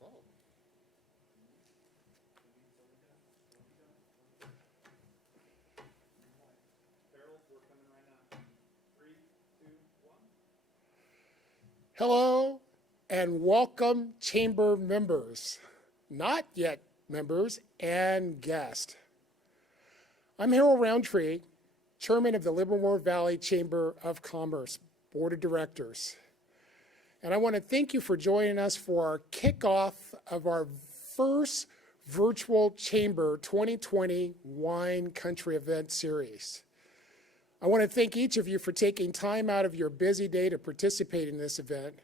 Oh. Harold, we're coming right now. 3, 2, 1. Hello and welcome, chamber members, not yet members, and guests. I'm Harold Roundtree, chairman of the Livermore Valley Chamber of Commerce Board of Directors. And I want to thank you for joining us for our kickoff of our first virtual Chamber 2020 Wine Country Event Series. I want to thank each of you for taking time out of your busy day to participate in this event.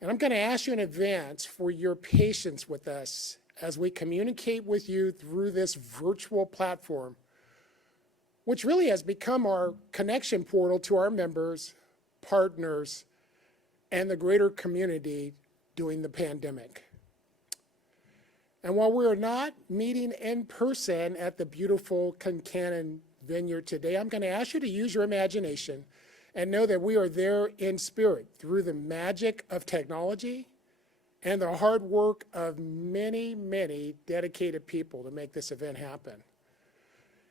And I'm going to ask you in advance for your patience with us as we communicate with you through this virtual platform, which really has become our connection portal to our members, partners, and the greater community during the pandemic. And while we're not meeting in person at the beautiful Concannon Vineyard today, I'm going to ask you to use your imagination and know that we are there in spirit through the magic of technology and the hard work of many, many dedicated people to make this event happen.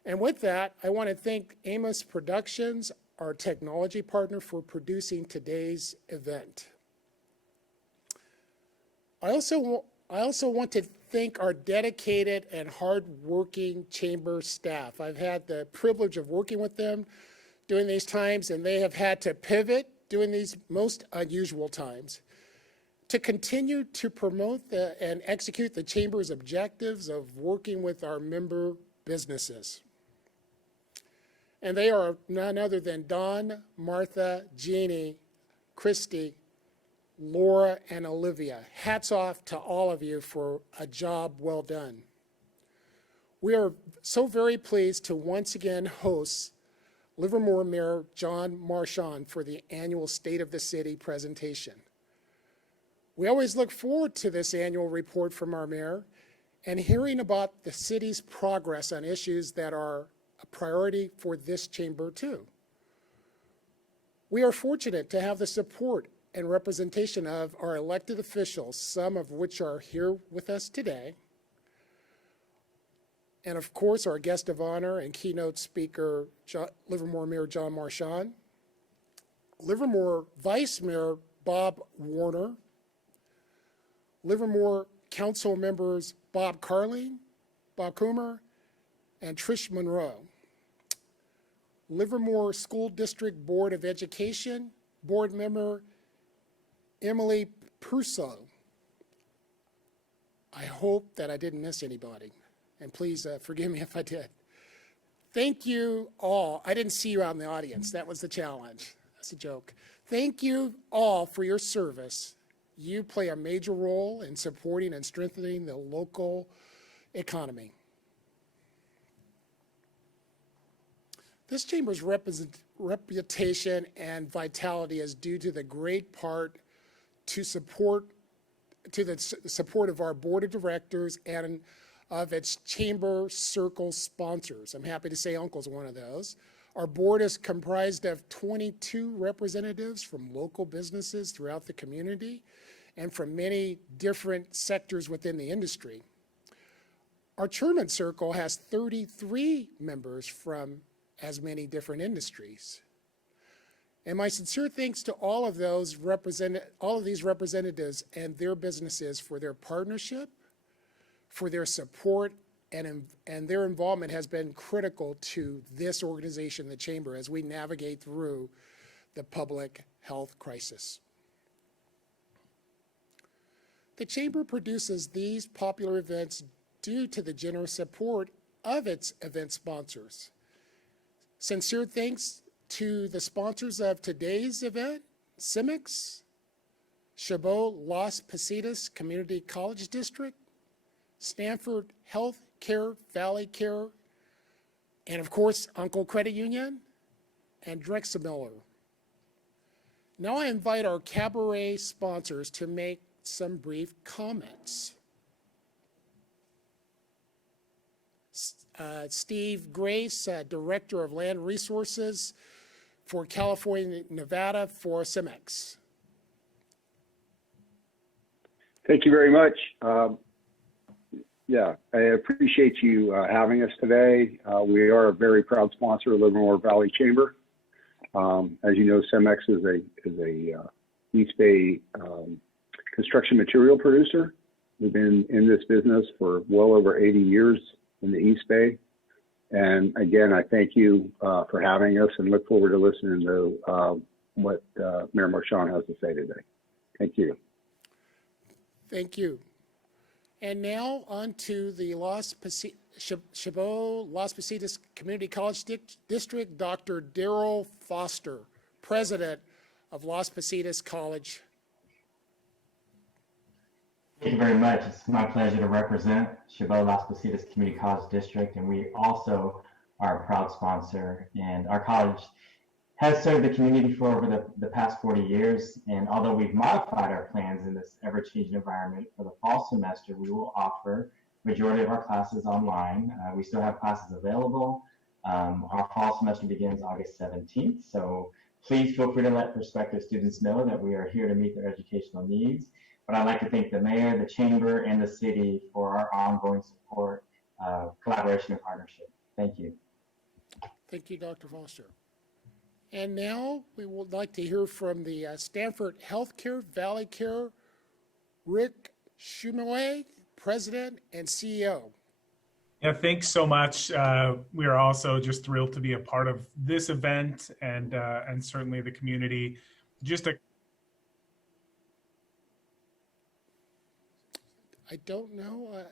And with that, I want to thank Amos Productions, our technology partner, for producing today's event. I also want to thank our dedicated and hard-working chamber staff. I've had the privilege of working with them during these times, and they have had to pivot during these most unusual times to continue to promote and execute the chamber's objectives of working with our member businesses. And they are none other than Don, Martha, Jeannie, Christy, Laura, and Olivia. Hats off to all of you for a job well done. We are so very pleased to once again host Livermore Mayor John Marchand for the annual State of the City presentation. We always look forward to this annual report from our mayor and hearing about the city's progress on issues that are a priority for this chamber too. We are fortunate to have the support and representation of our elected officials, some of which are here with us today, and of course our guest of honor and keynote speaker, Livermore Mayor John Marchand, Livermore Vice Mayor Bob Warner, Livermore Council members Bob Carling, Bob Coomer, and Trish Monroe, Livermore School District Board of Education Board Member Emily Prusso. I hope that I didn't miss anybody, and please forgive me if I did. Thank you all. I didn't see you out in the audience. That was the challenge. That's a joke. Thank you all for your service. You play a major role in supporting and strengthening the local economy. This chamber's reputation and vitality is due to the great part to the support of our board of directors and of its chamber circle sponsors. I'm happy to say Uncle's one of those. Our board is comprised of 22 representatives from local businesses throughout the community and from many different sectors within the industry. Our chairman circle has 33 members from as many different industries. And my sincere thanks to all of these representatives and their businesses for their partnership, for their support, and their involvement has been critical to this organization, the Chamber, as we navigate through the public health crisis. The Chamber produces these popular events due to the generous support of its event sponsors. Sincere thanks to the sponsors of today's event, CEMEX, Chabot Las Positas Community College District, Stanford Health Care Valley Care, and of course, Uncle Credit Union and Drexel Miller. Now I invite our cabaret sponsors to make some brief comments. Steve Grace, Director of Land Resources for California, Nevada for CEMEX. Thank you very much. Yeah, I appreciate you having us today. We are a very proud sponsor of Livermore Valley Chamber. As you know, CEMEX is a East Bay construction material producer. We've been in this business for well over 80 years in the East Bay. And again, I thank you for having us and look forward to listening to what Mayor Marchand has to say today. Thank you. Thank you. And now on to the Chabot Las Positas Community College District, Dr. Daryl Foster, President of Las Positas College. Thank you very much. It's my pleasure to represent Chabot Las Positas Community College District, and we also are a proud sponsor. And our college has served the community for over the past 40 years. And although we've modified our plans in this ever-changing environment, for the fall semester, we will offer majority of our classes online. We still have classes available. Our fall semester begins August 17th. So please feel free to let prospective students know that we are here to meet their educational needs. But I'd like to thank the mayor, the chamber, and the city for our ongoing support, collaboration, and partnership. Thank you. Thank you, Dr. Foster. And now we would like to hear from the Stanford Healthcare Valley Care, Rick Shumway, President and CEO. Yeah, thanks so much. We are also just thrilled to be a part of this event and certainly the community. I don't know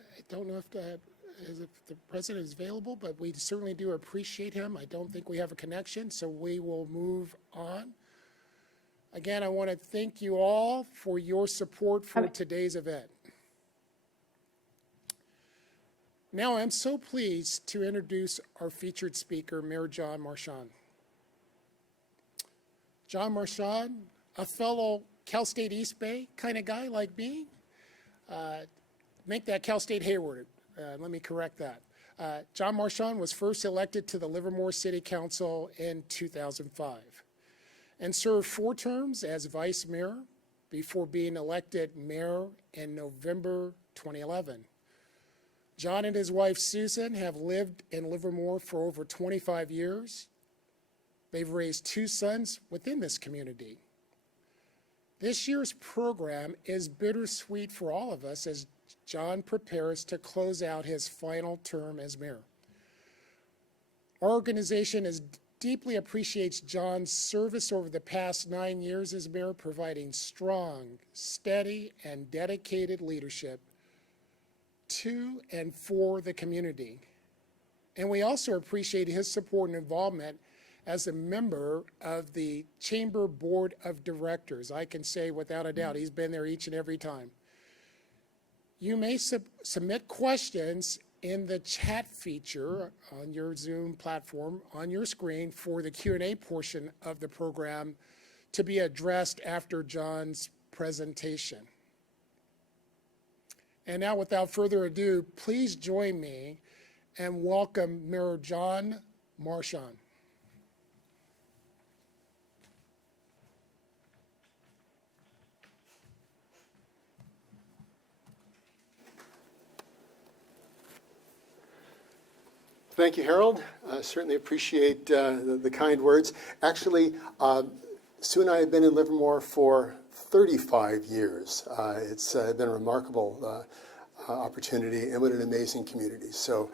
if the president is available, but we certainly do appreciate him. I don't think we have a connection, so we will move on. Again, I want to thank you all for your support for today's event. Now I'm so pleased to introduce our featured speaker, Mayor John Marchand. John Marchand, a fellow Cal State East Bay kind of guy like me. Make that Cal State Hayward. Let me correct that. John Marchand was first elected to the Livermore City Council in 2005 and served 4 terms as vice mayor before being elected mayor in November 2011. John and his wife Susan have lived in Livermore for over 25 years. They've raised 2 sons within this community. This year's program is bittersweet for all of us as John prepares to close out his final term as mayor. Our organization deeply appreciates John's service over the past 9 years as mayor, providing strong, steady, and dedicated leadership to and for the community. And we also appreciate his support and involvement as a member of the Chamber Board of Directors. I can say without a doubt, he's been there each and every time. You may submit questions in the chat feature on your Zoom platform on your screen for the Q&A portion of the program to be addressed after John's presentation. And now, without further ado, please join me and welcome Mayor John Marchand. Thank you, Harold. Certainly appreciate the kind words. Actually, Sue and I have been in Livermore for 35 years. It's been a remarkable opportunity, and what an amazing community. So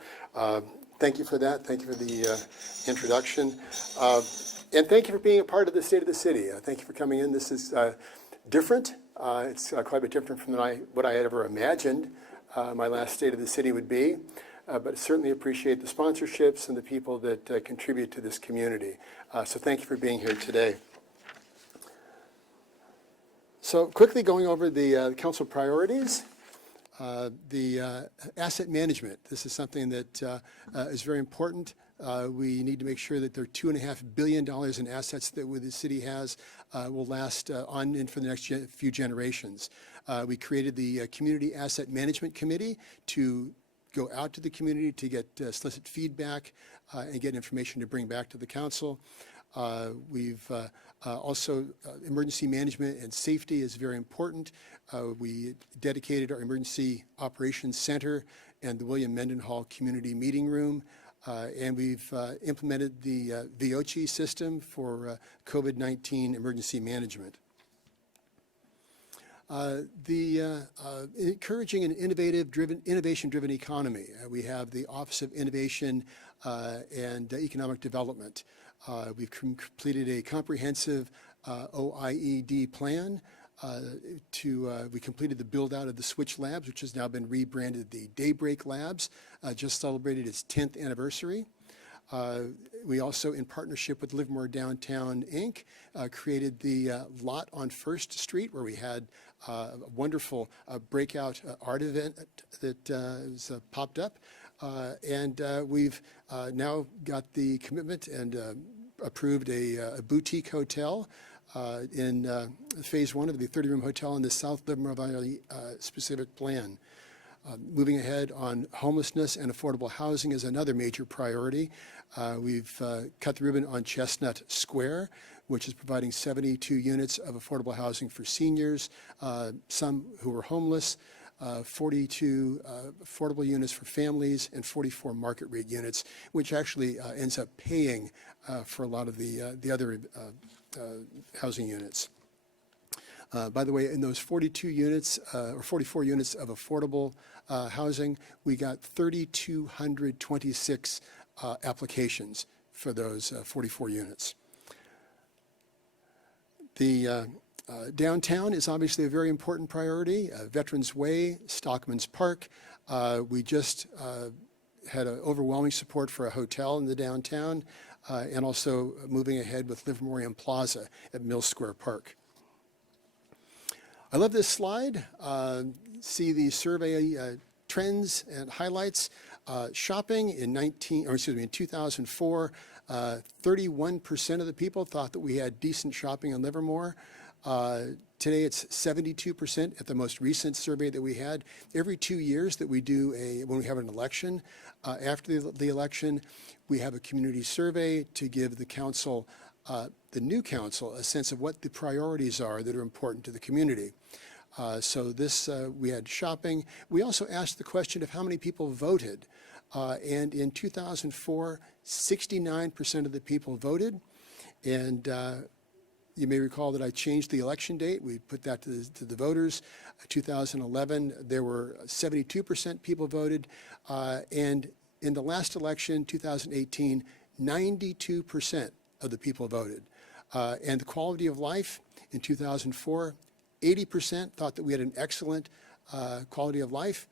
thank you for that. Thank you for the introduction. And thank you for being a part of the State of the City. Thank you for coming in. This is different. It's quite a bit different from what I had ever imagined my last State of the City would be. But certainly appreciate the sponsorships and the people that contribute to this community. So thank you for being here today. So quickly going over the council priorities. The asset management. This is something that is very important. We need to make sure that their $2.5 billion in assets that the city has will last on and for the next few generations. We created the Community Asset Management Committee to go out to the community to get solicit feedback and get information to bring back to the council. We've Also, emergency management and safety is very important. We dedicated our Emergency Operations Center and the William Mendenhall Community Meeting Room. And we've implemented the VOCI system for COVID-19 emergency management. Encouraging an innovation-driven economy. We have the Office of Innovation and Economic Development. We've completed a comprehensive OIED plan. We completed the build-out of the Switch Labs, which has now been rebranded the Daybreak Labs, just celebrated its 10th anniversary. We also, in partnership with Livermore Downtown, Inc., created the lot on First Street, where we had a wonderful breakout art event that was popped up. And we've now got the commitment and approved a boutique hotel in phase 1 of the 30-room hotel in the South Livermore Valley specific plan. Moving ahead on homelessness and affordable housing is another major priority. We've cut the ribbon on Chestnut Square, which is providing 72 units of affordable housing for seniors, some who are homeless, 42 affordable units for families, and 44 market rate units, which actually ends up paying for a lot of the other housing units. By the way, in those 42 units or 44 units of affordable housing, we got 3,226 applications for those 44 units. The downtown is obviously a very important priority. Veterans Way, Stockman's Park. We just had overwhelming support for a hotel in the downtown, and also moving ahead with Livermore Plaza at Mill Square Park. I love this slide. See the survey trends and highlights. Shopping in 2004, 31% of the people thought that we had decent shopping in Livermore. Today it's 72% at the most recent survey that we had. Every 2 years that we do when we have an election, after the election, we have a community survey to give the council, the new council, a sense of what the priorities are that are important to the community. So this, we had shopping. We also asked the question of how many people voted. And in 2004, 69% of the people voted. And you may recall that I changed the election date. We put that to the voters. 2011, there were 72% people voted. And in the last election, 2018, 92% of the people voted. And the quality of life in 2004, 80% thought that we had an excellent quality of life.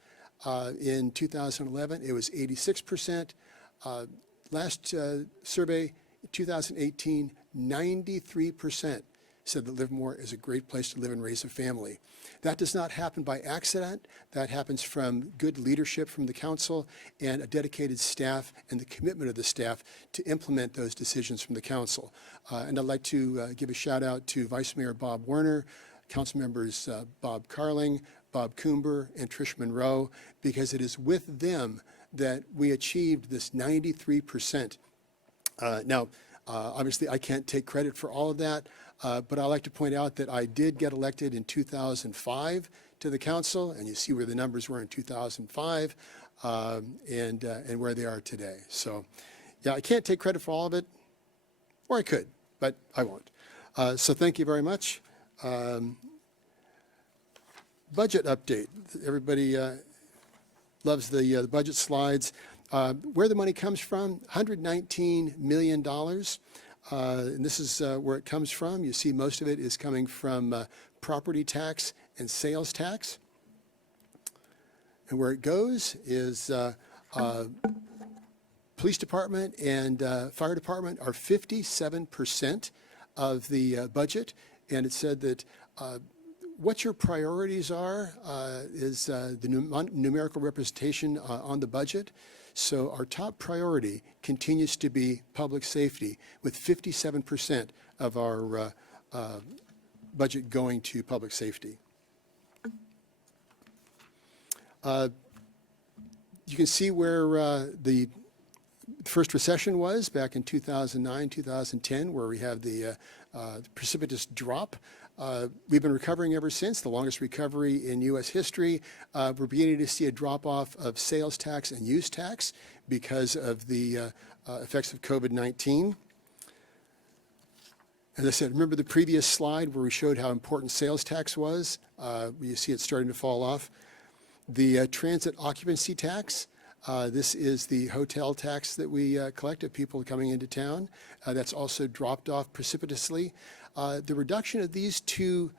In 2011, it was 86%. Last survey, 2018, 93% said that Livermore is a great place to live and raise a family. That does not happen by accident. That happens from good leadership from the council and a dedicated staff and the commitment of the staff to implement those decisions from the council. And I'd like to give a shout out to Vice Mayor Bob Werner, council members Bob Carling, Bob Coomber, and Trish Monroe, because it is with them that we achieved this 93%. Now, obviously, I can't take credit for all of that, but I like to point out that I did get elected in 2005 to the council, and you see where the numbers were in 2005 and where they are today. So, yeah, I can't take credit for all of it, or I could, but I won't. So thank you very much. Budget update. Everybody loves the budget slides. Where the money comes from, $119 million. And this is where it comes from. You see most of it is coming from property tax and sales tax. And where it goes is police department and fire department are 57% of the budget. And it said that what your priorities are is the numerical representation on the budget. So our top priority continues to be public safety, with 57% of our budget going to public safety. You can see where the first recession was back in 2009, 2010, where we have the precipitous drop. We've been recovering ever since, the longest recovery in U.S. history. We're beginning to see a drop-off of sales tax and use tax because of the effects of COVID-19. As I said, remember the previous slide where we showed how important sales tax was? You see it starting to fall off. The transit occupancy tax, this is the hotel tax that we collect of people coming into town. That's also dropped off precipitously. The reduction of these two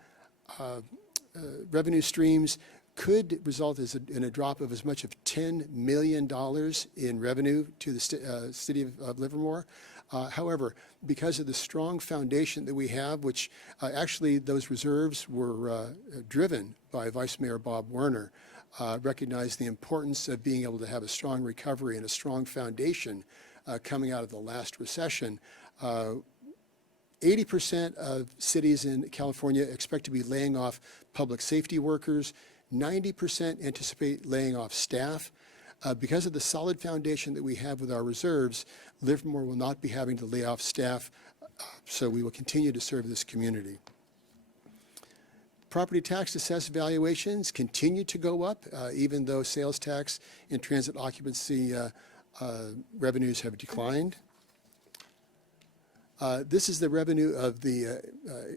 revenue streams could result in a drop of as much as $10 million in revenue to the city of Livermore. However, because of the strong foundation that we have, which actually those reserves were driven by Vice Mayor Bob Werner, recognized the importance of being able to have a strong recovery and a strong foundation coming out of the last recession. 80% of cities in California expect to be laying off public safety workers. 90% anticipate laying off staff. Because of the solid foundation that we have with our reserves, Livermore will not be having to lay off staff, so we will continue to serve this community. Property tax assessed valuations continue to go up, even though sales tax and transit occupancy revenues have declined. This is the revenue of the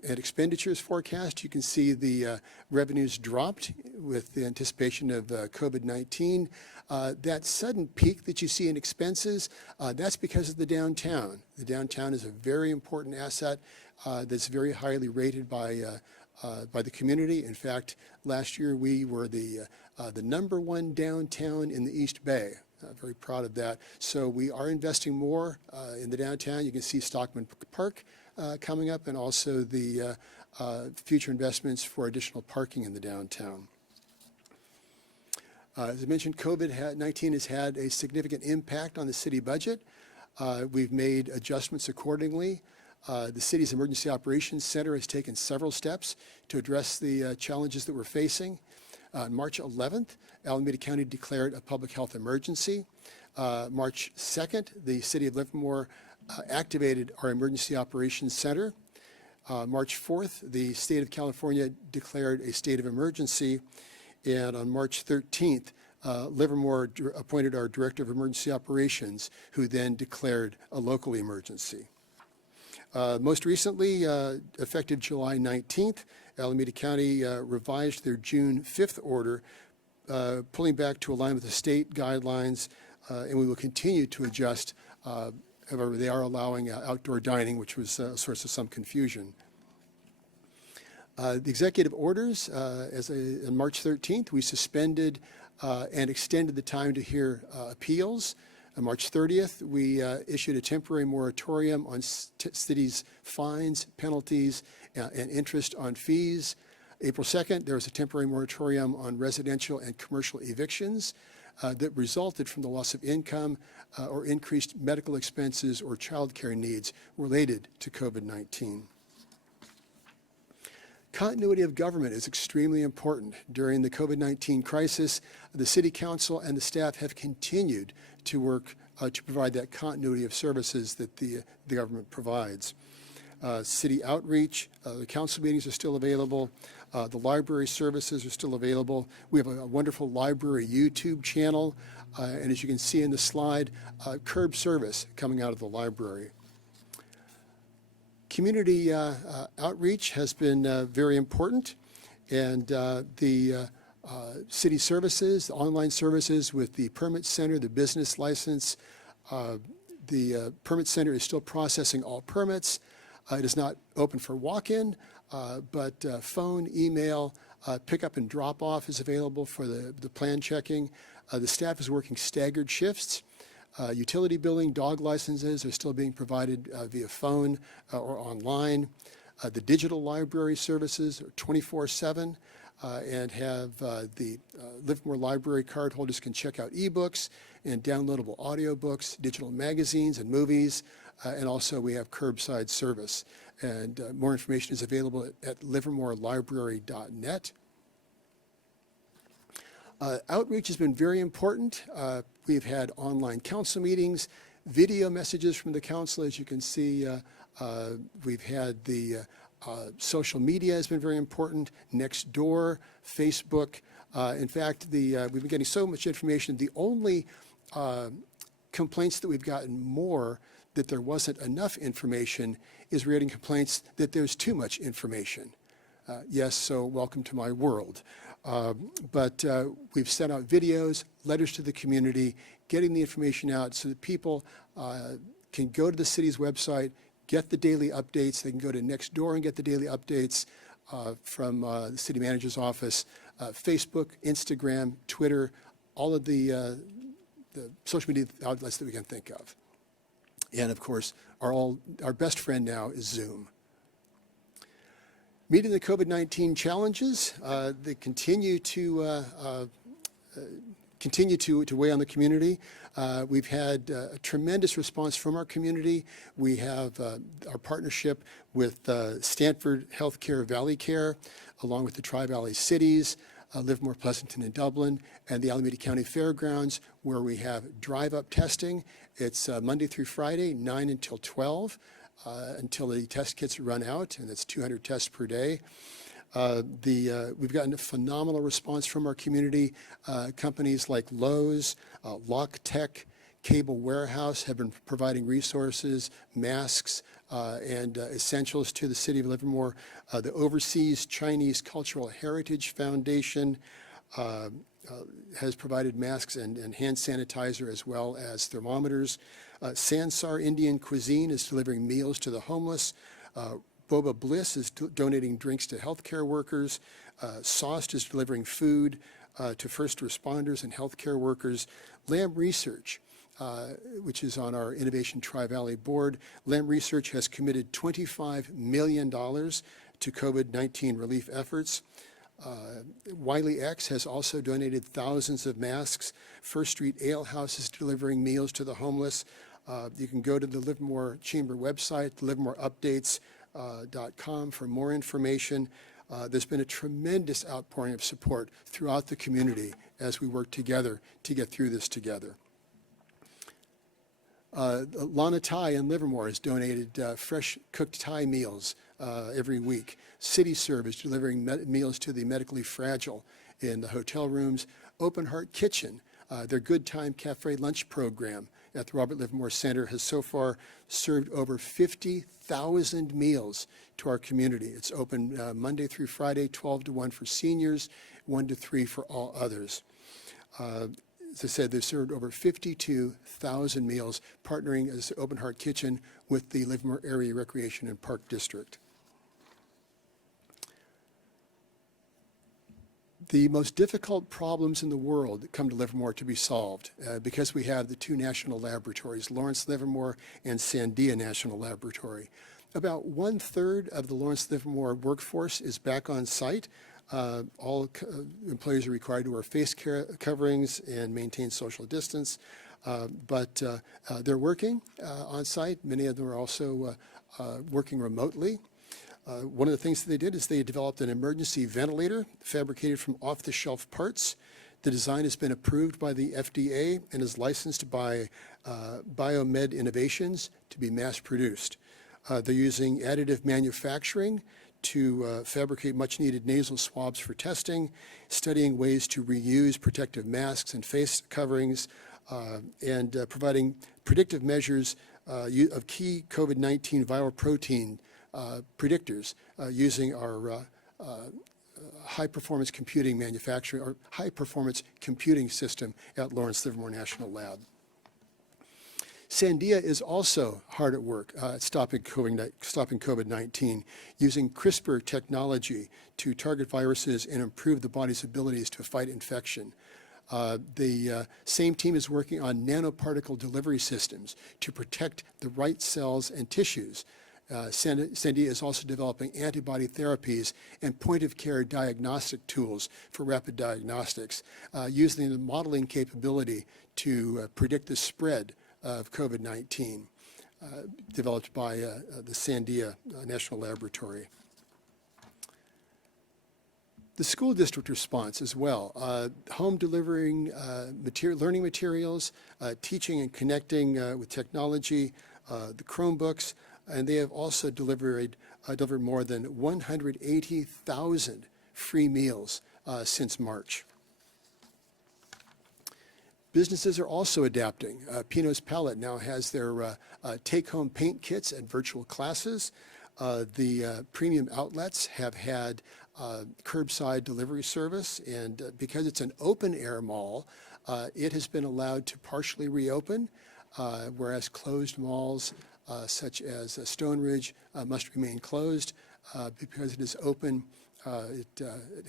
and expenditures forecast. You can see the revenues dropped with the anticipation of COVID-19. That sudden peak that you see in expenses, that's because of the downtown. The downtown is a very important asset that's very highly rated by the community. In fact, last year we were the #1 downtown in the East Bay. Very proud of that. So we are investing more in the downtown. You can see Stockman Park coming up, and also the future investments for additional parking in the downtown. As I mentioned, COVID-19 has had a significant impact on the city budget. We've made adjustments accordingly. The city's Emergency Operations Center has taken several steps to address the challenges that we're facing. On March 11th, Alameda County declared a public health emergency. March 2nd, the city of Livermore activated our Emergency Operations Center. March 4th, the state of California declared a state of emergency. And on March 13th, Livermore appointed our Director of Emergency Operations, who then declared a local emergency. Most recently, effective July 19th, Alameda County revised their June 5th order, pulling back to align with the state guidelines, and we will continue to adjust. However, they are allowing outdoor dining, which was a source of some confusion. The executive orders, on March 13th, we suspended and extended the time to hear appeals. On March 30th, we issued a temporary moratorium on cities' fines, penalties, and interest on fees. April 2nd, there was a temporary moratorium on residential and commercial evictions that resulted from the loss of income or increased medical expenses or childcare needs related to COVID-19. Continuity of government is extremely important. During the COVID-19 crisis, the City Council and the staff have continued to work to provide that continuity of services that the government provides. City outreach, the council meetings are still available. The library services are still available. We have a wonderful library YouTube channel, and as you can see in the slide, curb service coming out of the library. Community outreach has been very important, and the city services, the online services with the permit center, the business license. The permit center is still processing all permits. It is not open for walk-in, but phone, email, pickup and drop-off is available for the plan checking. The staff is working staggered shifts. Utility billing, dog licenses are still being provided via phone or online. The digital library services are 24/7 and have the Livermore Library card holders can check out ebooks and downloadable audiobooks, digital magazines and movies, and also we have curbside service. And more information is available at livermorelibrary.net. Outreach has been very important. We've had online council meetings, video messages from the council, as you can see We've had the social media has been very important. Nextdoor, Facebook. In fact, we've been getting so much information. The only complaints that we've gotten more that there wasn't enough information is we're getting complaints that there's too much information. Yes, so welcome to my world. But we've sent out videos, letters to the community, getting the information out so that people can go to the city's website, get the daily updates. They can go to Nextdoor and get the daily updates from the city manager's office, Facebook, Instagram, Twitter, all of the social media outlets that we can think of. And of course, our best friend now is Zoom. Meeting the COVID-19 challenges, they continue to weigh on the community. We've had a tremendous response from our community. We have our partnership with Stanford Healthcare Valley Care, along with the Tri-Valley Cities, Livermore, Pleasanton, and Dublin, and the Alameda County Fairgrounds, where we have drive-up testing. It's Monday through Friday, 9 until 12, until the test kits run out, and it's 200 tests per day. We've gotten a phenomenal response from our community. Companies like Lowe's, LockTech, Cable Warehouse have been providing resources, masks, and essentials to the city of Livermore. The Overseas Chinese Cultural Heritage Foundation has provided masks and hand sanitizer, as well as thermometers. Sansar Indian Cuisine is delivering meals to the homeless. Boba Bliss is donating drinks to healthcare workers. SOST is delivering food to first responders and healthcare workers. Lamb Research, which is on our Innovation Tri-Valley board, Lamb Research has committed $25 million to COVID-19 relief efforts. Wiley X has also donated thousands of masks. First Street Ale House is delivering meals to the homeless. You can go to the Livermore Chamber website, livermoreupdates.com, for more information. There's been a tremendous outpouring of support throughout the community as we work together to get through this together. Lana Thai in Livermore has donated fresh cooked Thai meals every week. City Serve is delivering meals to the medically fragile in the hotel rooms. Open Heart Kitchen, their Good Time Cafe lunch program at the Robert Livermore Center, has so far served over 50,000 meals to our community. It's open Monday through Friday, 12 to 1 for seniors, 1 to 3 for all others. As I said, they've served over 52,000 meals, partnering as Open Heart Kitchen with the Livermore Area Recreation and Park District. The most difficult problems in the world that come to Livermore to be solved, because we have the two national laboratories, Lawrence Livermore and Sandia National Laboratory. About 1/3 of the Lawrence Livermore workforce is back on site. All employees are required to wear face coverings and maintain social distance, but they're working on site. Many of them are also working remotely. One of the things that they did is they developed an emergency ventilator fabricated from off-the-shelf parts. The design has been approved by the FDA and is licensed by Biomed Innovations to be mass-produced. They're using additive manufacturing to fabricate much-needed nasal swabs for testing, studying ways to reuse protective masks and face coverings, and providing predictive measures of key COVID-19 viral protein predictors using our high-performance computing manufacturing or high-performance computing system at Lawrence Livermore National Lab. Sandia is also hard at work stopping COVID-19, using CRISPR technology to target viruses and improve the body's abilities to fight infection. The same team is working on nanoparticle delivery systems to protect the right cells and tissues. Sandia is also developing antibody therapies and point-of-care diagnostic tools for rapid diagnostics, using the modeling capability to predict the spread of COVID-19, developed by the Sandia National Laboratory. The school district response as well, home delivering learning materials, teaching and connecting with technology, the Chromebooks, and they have also delivered more than 180,000 free meals since March. Businesses are also adapting. Pino's Palette now has their take-home paint kits and virtual classes. The premium outlets have had curbside delivery service, and because it's an open-air mall, it has been allowed to partially reopen, whereas closed malls such as Stone Ridge must remain closed. Because it is open, it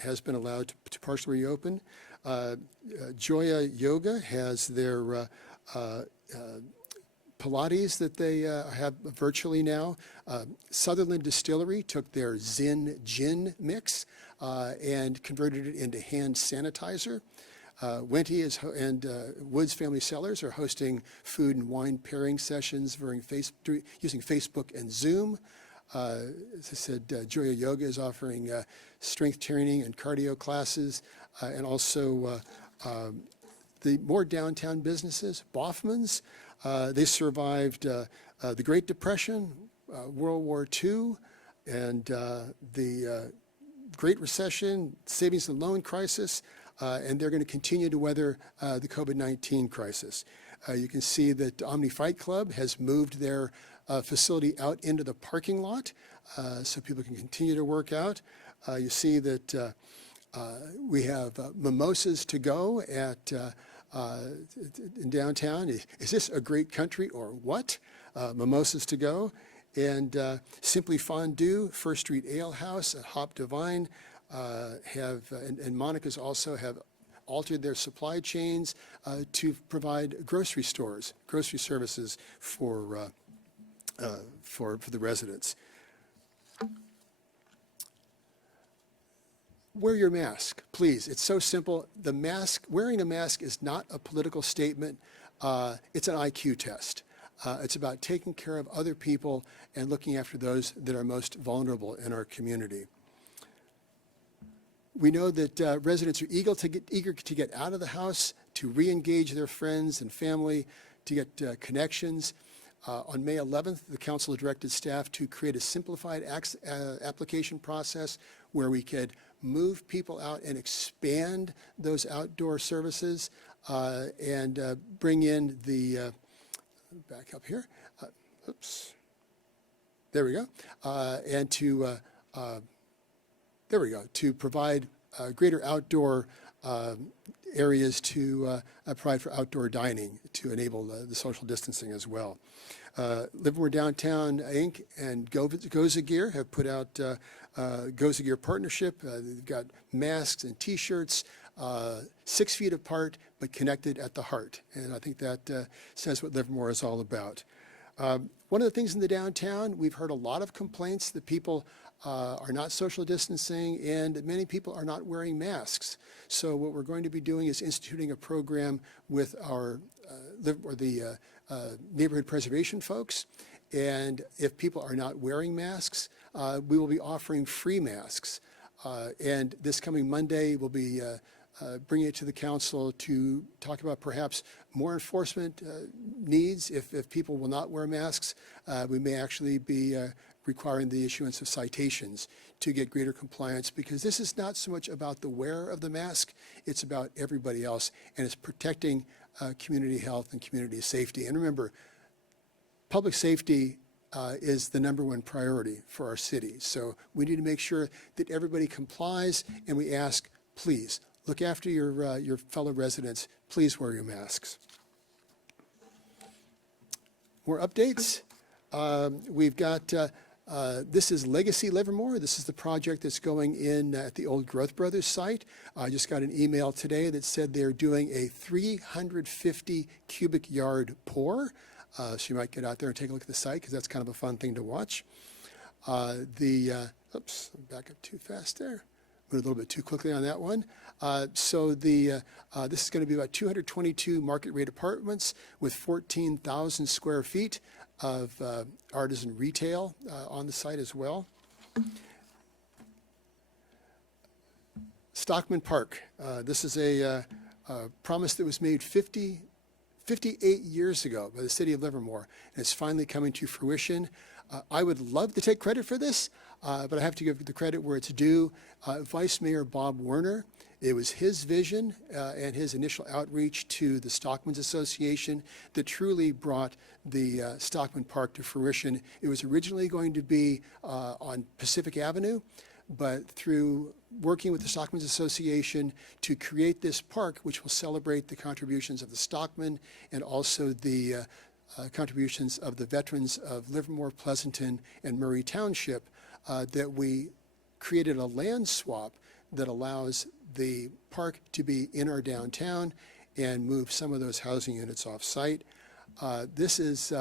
has been allowed to partially reopen. Joya Yoga has their Pilates that they have virtually now. Sutherland Distillery took their Zin Gin mix and converted it into hand sanitizer. Wente and Woods Family Cellars are hosting food and wine pairing sessions using Facebook and Zoom. As I said, Joya Yoga is offering strength training and cardio classes, and also the more downtown businesses, Boffman's. They survived the Great Depression, World War II, and the Great Recession, savings and loan crisis, and they're going to continue to weather the COVID-19 crisis. You can see that Omni Fight Club has moved their facility out into the parking lot so people can continue to work out. You see that we have mimosas to go at in downtown. Is this a great country or what? Mimosas to go. And Simply Fondue, First Street Ale House, and Hop Divine and Monica's also have altered their supply chains to provide grocery services for the residents. Wear your mask, please. It's so simple. Wearing a mask is not a political statement. It's an IQ test. It's about taking care of other people and looking after those that are most vulnerable in our community. We know that residents are eager to get out of the house, to re-engage their friends and family, to get connections. On May 11th, the council directed staff to create a simplified application process where we could move people out and expand those outdoor services and bring in the, back up here, oops, there we go, and to, there we go, to provide greater outdoor areas to provide for outdoor dining to enable the social distancing as well. Livermore Downtown Inc. and Goza Gear have put out Goza Gear partnership. They've got masks and T-shirts, 6 feet apart but connected at the heart. And I think that says what Livermore is all about. One of the things in the downtown, we've heard a lot of complaints that people are not social distancing and that many people are not wearing masks. So what we're going to be doing is instituting a program with our neighborhood preservation folks. And if people are not wearing masks, we will be offering free masks. And this coming Monday, we'll be bringing it to the council to talk about perhaps more enforcement needs. If people will not wear masks, we may actually be requiring the issuance of citations to get greater compliance, because this is not so much about the wearer of the mask, it's about everybody else, and it's protecting community health and community safety. And remember, public safety is the #1 priority for our city. So we need to make sure that everybody complies, and we ask, please, look after your fellow residents. Please wear your masks. More updates. We've got, this is Legacy Livermore. This is the project that's going in at the old Growth Brothers site. I just got an email today that said they're doing a 350 cubic yard pour. So you might get out there and take a look at the site, because that's kind of a fun thing to watch. Oops, back up too fast there. Moved a little bit too quickly on that one. So this is going to be about 222 market rate apartments with 14,000 square feet of artisan retail on the site as well. Stockman Park. This is a promise that was made 58 years ago by the city of Livermore, and it's finally coming to fruition. I would love to take credit for this, but I have to give the credit where it's due. Vice Mayor Bob Werner, it was his vision and his initial outreach to the Stockmen's Association that truly brought the Stockman Park to fruition. It was originally going to be on Pacific Avenue, but through working with the Stockmen's Association to create this park, which will celebrate the contributions of the Stockmen and also the contributions of the veterans of Livermore, Pleasanton, and Murray Township, that we created a land swap that allows the park to be in our downtown and move some of those housing units off-site. This is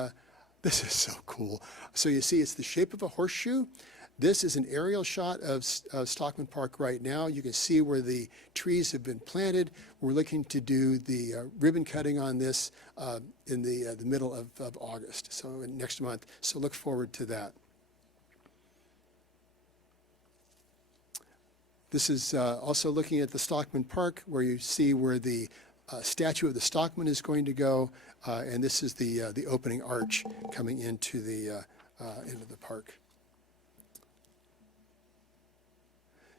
so cool. So you see, it's the shape of a horseshoe. This is an aerial shot of Stockman Park right now. You can see where the trees have been planted. We're looking to do the ribbon cutting on this in the middle of August, so next month. So look forward to that. This is also looking at the Stockman Park, where you see where the statue of the Stockman is going to go, and this is the opening arch coming into the park.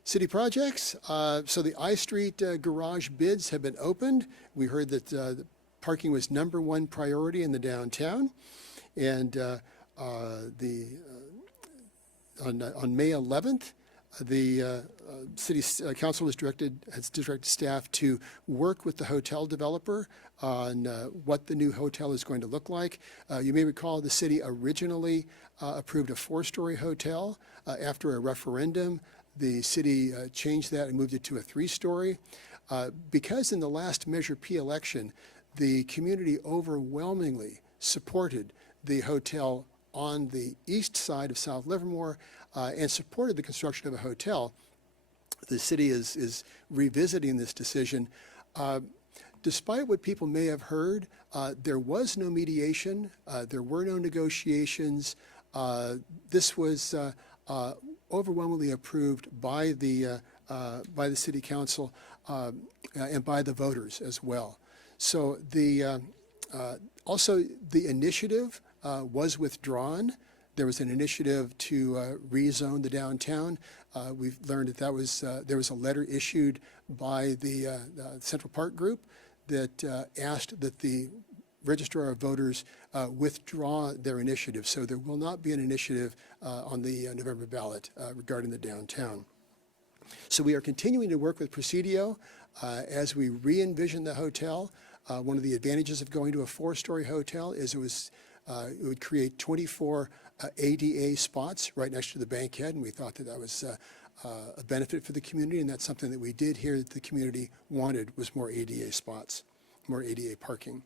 City projects. So the I Street garage bids have been opened. We heard that the parking was #1 priority in the downtown, and on May 11th, the city council has directed staff to work with the hotel developer on what the new hotel is going to look like. You may recall the city originally approved a 4-story hotel. After a referendum, the city changed that and moved it to a 3-story. Because in the last Measure P election, the community overwhelmingly supported the hotel on the east side of South Livermore and supported the construction of a hotel, the city is revisiting this decision. Despite what people may have heard, there was no mediation. There were no negotiations. This was overwhelmingly approved by the city council and by the voters as well. So also the initiative was withdrawn. There was an initiative to rezone the downtown. We've learned that there was a letter issued by the Central Park Group that asked that the registrar of voters withdraw their initiative. So there will not be an initiative on the November ballot regarding the downtown. So we are continuing to work with Presidio as we re-envision the hotel. One of the advantages of going to a 4-story hotel is it would create 24 ADA spots right next to the bankhead, and we thought that was a benefit for the community, and that's something that we did hear that the community wanted, was more ADA spots, more ADA parking.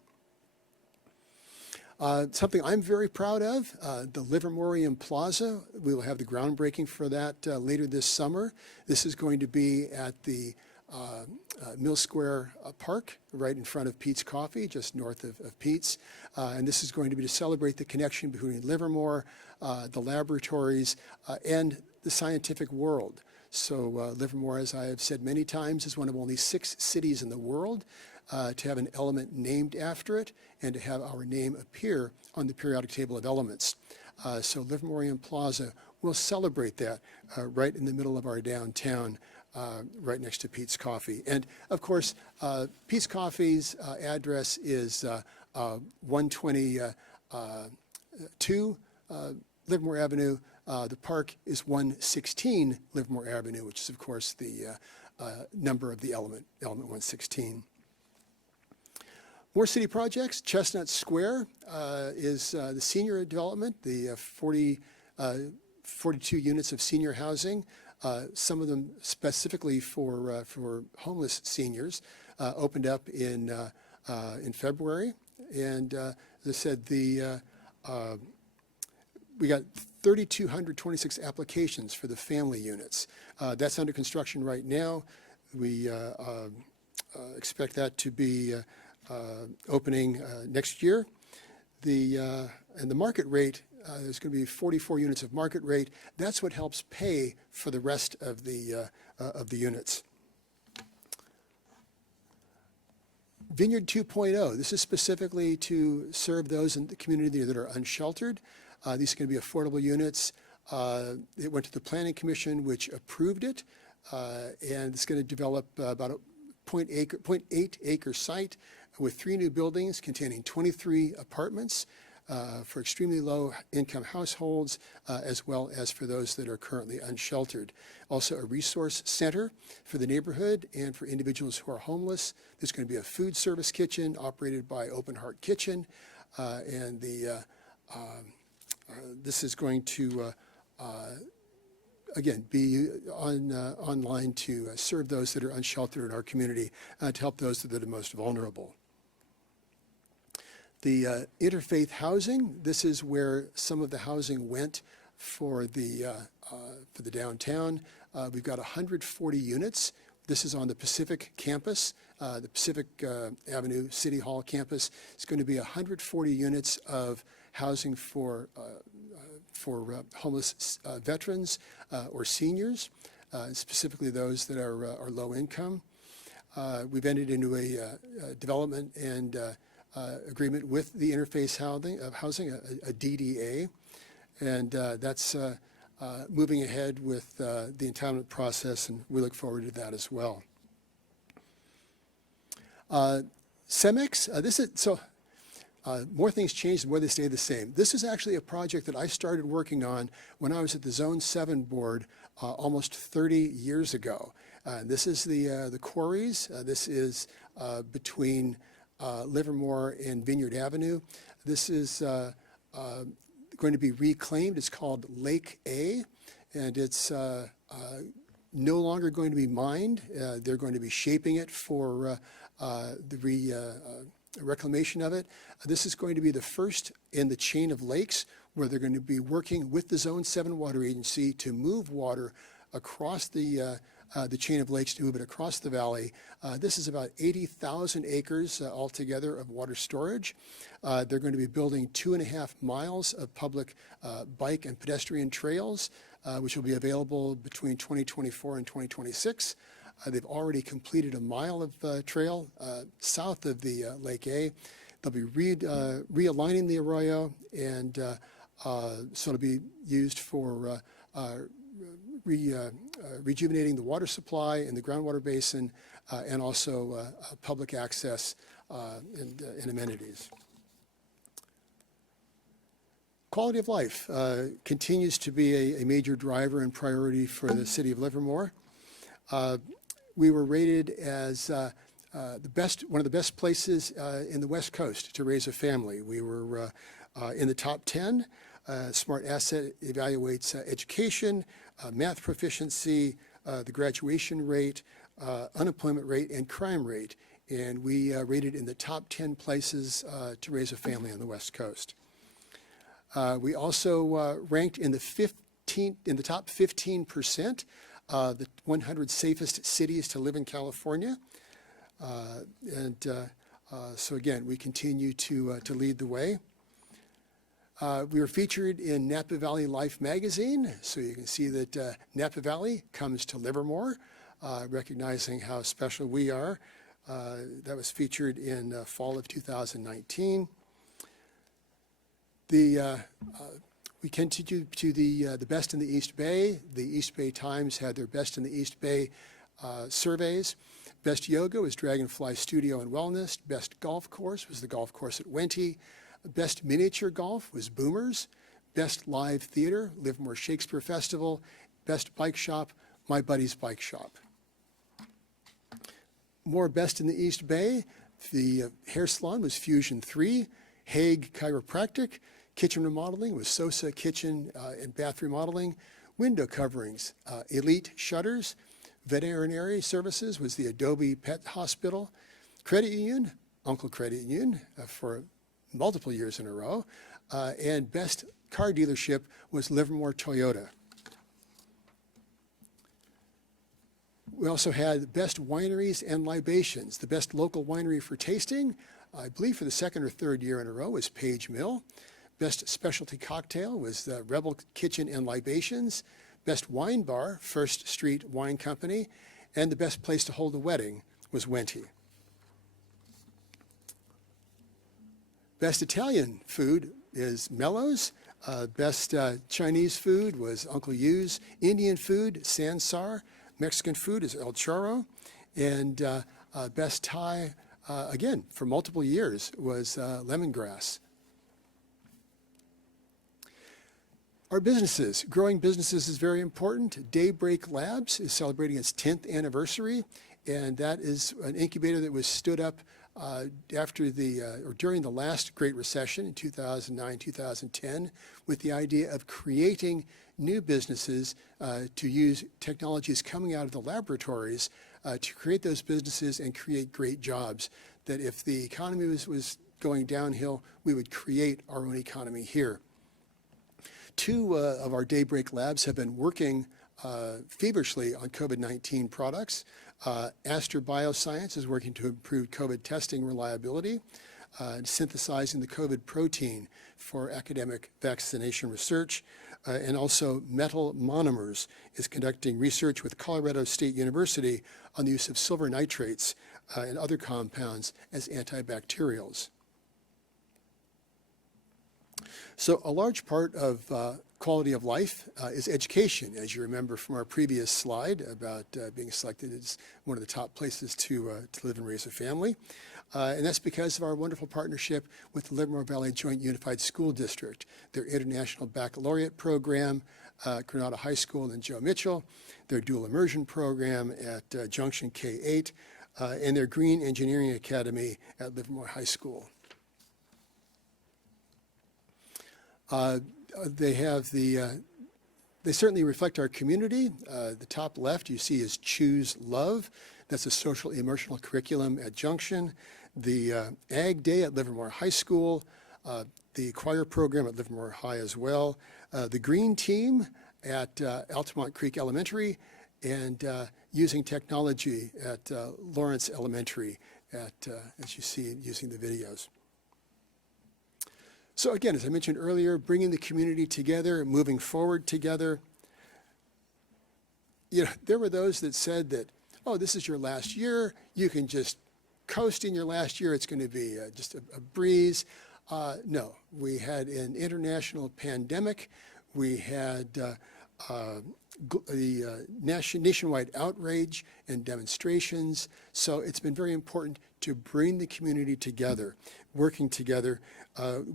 Something I'm very proud of, the Livermorium Plaza. We will have the groundbreaking for that later this summer. This is going to be at the Mill Square Park, right in front of Pete's Coffee, just north of Pete's. And this is going to be to celebrate the connection between Livermore, the laboratories, and the scientific world. So Livermore, as I have said many times, is one of only 6 cities in the world to have an element named after it and to have our name appear on the periodic table of elements. So Livermorium Plaza will celebrate that right in the middle of our downtown, right next to Pete's Coffee. And of course, Pete's Coffee's address is 122 Livermore Avenue. The park is 116 Livermore Avenue, which is of course the number of the element 116. More city projects. Chestnut Square is the senior development, the 42 units of senior housing, some of them specifically for homeless seniors, opened up in February. And as I said, we got 3,226 applications for the family units. That's under construction right now. We expect that to be opening next year. And the market rate, there's going to be 44 units of market rate. That's what helps pay for the rest of the units. Vineyard 2.0, this is specifically to serve those in the community that are unsheltered. These are going to be affordable units. It went to the Planning Commission, which approved it, and it's going to develop about a 0.8 acre site with 3 new buildings containing 23 apartments for extremely low income households, as well as for those that are currently unsheltered. Also a resource center for the neighborhood and for individuals who are homeless. There's going to be a food service kitchen operated by Open Heart Kitchen, and this is going to again, be online to serve those that are unsheltered in our community, to help those that are the most vulnerable. The interfaith housing, this is where some of the housing went for the downtown. We've got 140 units. This is on the Pacific campus, the Pacific Avenue City Hall campus. It's going to be 140 units of housing for homeless veterans or seniors, specifically those that are low income. We've entered into a development and agreement with the Interfaith Housing, a DDA, and that's moving ahead with the entitlement process, and we look forward to that as well. CEMEX, this is so. More things change, the more they stay the same. This is actually a project that I started working on when I was at the Zone 7 board almost 30 years ago. This is the quarries. This is between Livermore and Vineyard Avenue. This is going to be reclaimed. It's called Lake A, and it's no longer going to be mined. They're going to be shaping it for the reclamation of it. This is going to be the first in the chain of lakes where they're going to be working with the Zone 7 Water Agency to move water across the chain of lakes, to move it across the valley. This is about 80,000 acres altogether of water storage. They're going to be building 2.5 miles of public bike and pedestrian trails, which will be available between 2024 and 2026. They've already completed 1 mile of trail south of the Lake A. They'll be realigning the arroyo, and so it'll be used for rejuvenating the water supply in the groundwater basin, and also public access and amenities. Quality of life continues to be a major driver and priority for the city of Livermore. We were rated as one of the best places in the West Coast to raise a family. We were in the top 10. Smart Asset evaluates education, math proficiency, the graduation rate, unemployment rate, and crime rate. And we rated in the top 10 places to raise a family on the West Coast. We also ranked in the top 15%. The 100 safest cities to live in California. So again, we continue to lead the way. We were featured in Napa Valley Life magazine, so you can see that Napa Valley comes to Livermore, recognizing how special we are. That was featured in fall of 2019. We continue to the best in the East Bay. The East Bay Times had their best in the East Bay surveys. Best yoga was Dragonfly Studio and Wellness. Best golf course was the golf course at Wente. Best miniature golf was Boomers. Best live theater, Livermore Shakespeare Festival. Best bike shop, My Buddy's Bike Shop. More best in the East Bay. The hair salon was Fusion 3. Hague Chiropractic. Kitchen remodeling was Sosa Kitchen and Bath Remodeling. Window coverings, Elite Shutters. Veterinary services was the Adobe Pet Hospital. Credit Union, Uncle Credit Union for multiple years in a row. And best car dealership was Livermore Toyota. We also had best wineries and libations. The best local winery for tasting, I believe for the second or third year in a row, was Page Mill. Best specialty cocktail was the Rebel Kitchen and Libations. Best wine bar, First Street Wine Company. And the best place to hold a wedding was Wente. Best Italian food is Mello's. Best Chinese food was Uncle Yu's. Indian food, Sansar. Mexican food is El Chorro. And best Thai, again, for multiple years, was lemongrass. Our businesses, growing businesses is very important. Daybreak Labs is celebrating its 10th anniversary, and that is an incubator that was stood up after or during the last Great Recession in 2009, 2010, with the idea of creating new businesses to use technologies coming out of the laboratories to create those businesses and create great jobs. That if the economy was going downhill, we would create our own economy here. Two of our Daybreak Labs have been working feverishly on COVID-19 products. Aster Bioscience is working to improve COVID testing reliability, synthesizing the COVID protein for academic vaccination research. And also Metal Monomers is conducting research with Colorado State University on the use of silver nitrates and other compounds as antibacterials. So a large part of quality of life is education, as you remember from our previous slide about being selected as one of the top places to live and raise a family. And that's because of our wonderful partnership with the Livermore Valley Joint Unified School District, their International Baccalaureate program, Granada High School and Joe Mitchell, their dual immersion program at Junction K-8, and their Green Engineering Academy at Livermore High School. They certainly reflect our community. The top left you see is Choose Love. That's a social emotional curriculum at Junction. The Ag Day at Livermore High School. The choir program at Livermore High as well. The Green Team at Altamont Creek Elementary. And using technology at Lawrence Elementary as you see using the videos. So again, as I mentioned earlier, bringing the community together, moving forward together. You know, there were those that said that, oh, this is your last year. You can just coast in your last year. It's going to be just a breeze. No, we had an international pandemic. We had the nationwide outrage and demonstrations. So it's been very important to bring the community together, working together.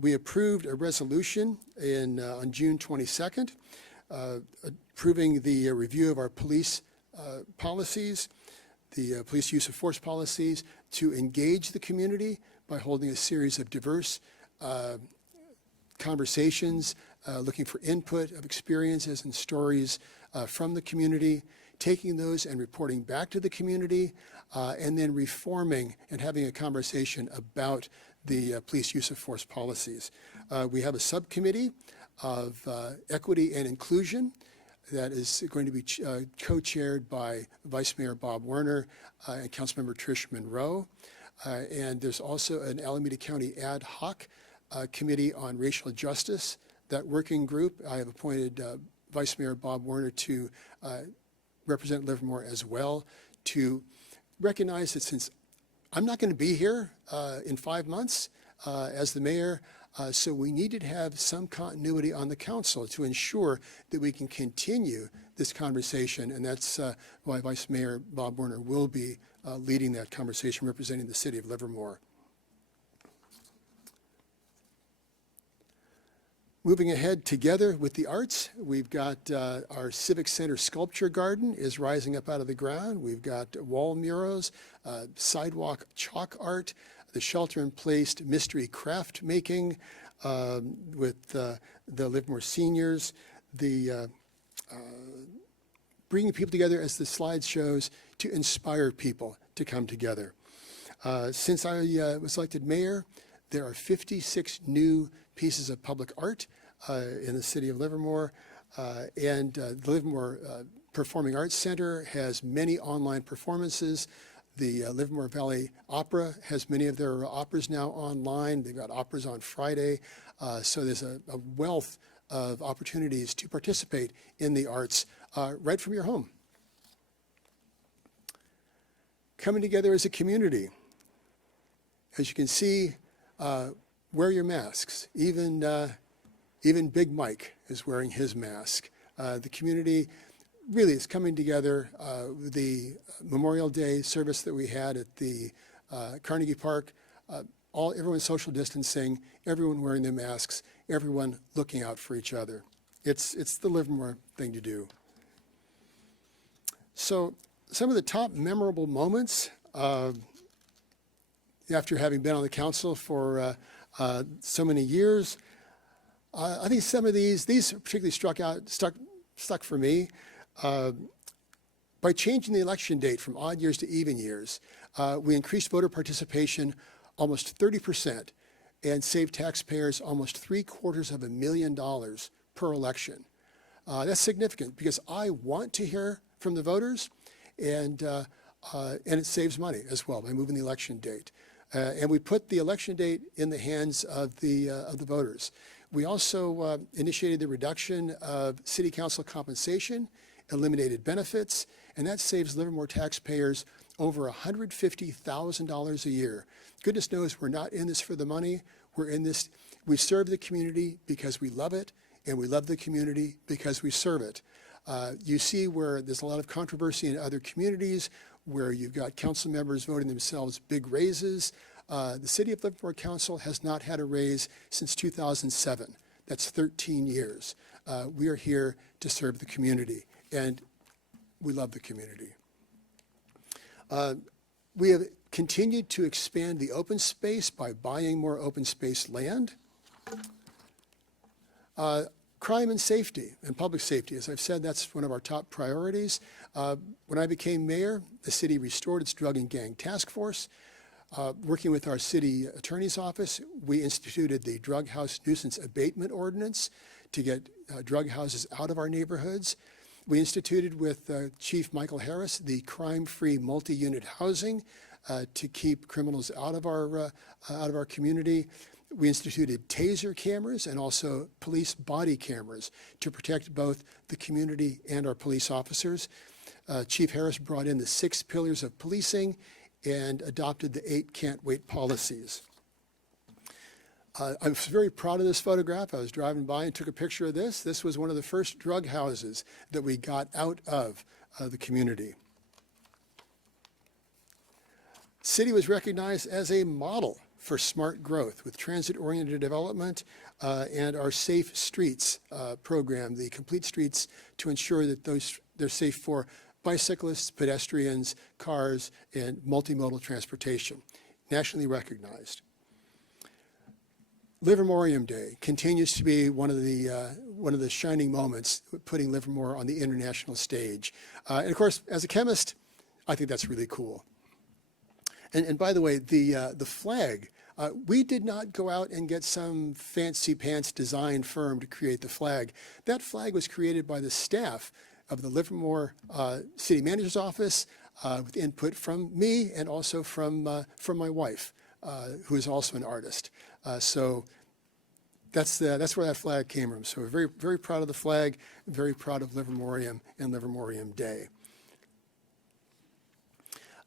We approved a resolution on June 22nd, approving the review of our police policies, the police use of force policies, to engage the community by holding a series of diverse conversations, looking for input of experiences and stories from the community, taking those and reporting back to the community, and then reforming and having a conversation about the police use of force policies. We have a subcommittee of equity and inclusion that is going to be co-chaired by Vice Mayor Bob Werner and Councilmember Trish Monroe. And there's also an Alameda County ad hoc committee on racial justice. That working group, I have appointed Vice Mayor Bob Werner to represent Livermore as well, to recognize that since I'm not going to be here in 5 months as the mayor, so we needed to have some continuity on the council to ensure that we can continue this conversation, and that's why Vice Mayor Bob Werner will be leading that conversation, representing the city of Livermore. Moving ahead together with the arts, we've got our Civic Center Sculpture Garden is rising up out of the ground. We've got wall murals, sidewalk chalk art, the shelter-in-place mystery craft making with the Livermore seniors, the bringing people together, as the slide shows, to inspire people to come together. Since I was elected mayor, there are 56 new pieces of public art in the city of Livermore, and the Livermore Performing Arts Center has many online performances. The Livermore Valley Opera has many of their operas now online. They've got operas on Friday, so there's a wealth of opportunities to participate in the arts right from your home. Coming together as a community. As you can see, wear your masks. Even Even Big Mike is wearing his mask. The community really is coming together. The Memorial Day service that we had at the Carnegie Park, everyone social distancing, everyone wearing their masks, everyone looking out for each other. It's the Livermore thing to do. So some of the top memorable moments after having been on the council for so many years, I think some of these particularly stuck for me. By changing the election date from odd years to even years, we increased voter participation almost 30% and saved taxpayers almost $750,000 per election. That's significant because I want to hear from the voters, and it saves money as well by moving the election date. And we put the election date in the hands of the voters. We also initiated the reduction of city council compensation, eliminated benefits, and that saves Livermore taxpayers over $150,000 a year. Goodness knows we're not in this for the money. We're in this, we serve the community because we love it, and we love the community because we serve it. You see where there's a lot of controversy in other communities where you've got council members voting themselves big raises. The City of Livermore Council has not had a raise since 2007. That's 13 years. We are here to serve the community, and we love the community. We have continued to expand the open space by buying more open space land. Crime and safety and public safety, as I've said, that's one of our top priorities. When I became mayor, the city restored its drug and gang task force. Working with our city attorney's office, we instituted the drug house nuisance abatement ordinance to get drug houses out of our neighborhoods. We instituted with Chief Michael Harris the crime-free multi-unit housing to keep criminals out of our community. We instituted taser cameras and also police body cameras to protect both the community and our police officers. Chief Harris brought in the 6 pillars of policing and adopted the 8 can't wait policies. I was very proud of this photograph. I was driving by and took a picture of this. This was one of the first drug houses that we got out of the community. City was recognized as a model for smart growth with transit-oriented development and our Safe Streets program, the Complete Streets, to ensure that they're safe for bicyclists, pedestrians, cars, and multimodal transportation, nationally recognized. Livermorium Day continues to be one of the shining moments, putting Livermore on the international stage. And of course, as a chemist, I think that's really cool. And by the way, the flag, we did not go out and get some fancy pants design firm to create the flag. That flag was created by the staff of the Livermore City Manager's Office with input from me and also from my wife, who is also an artist. So that's where that flag came from. So we're very, very proud of the flag, very proud of Livermorium and Livermorium Day.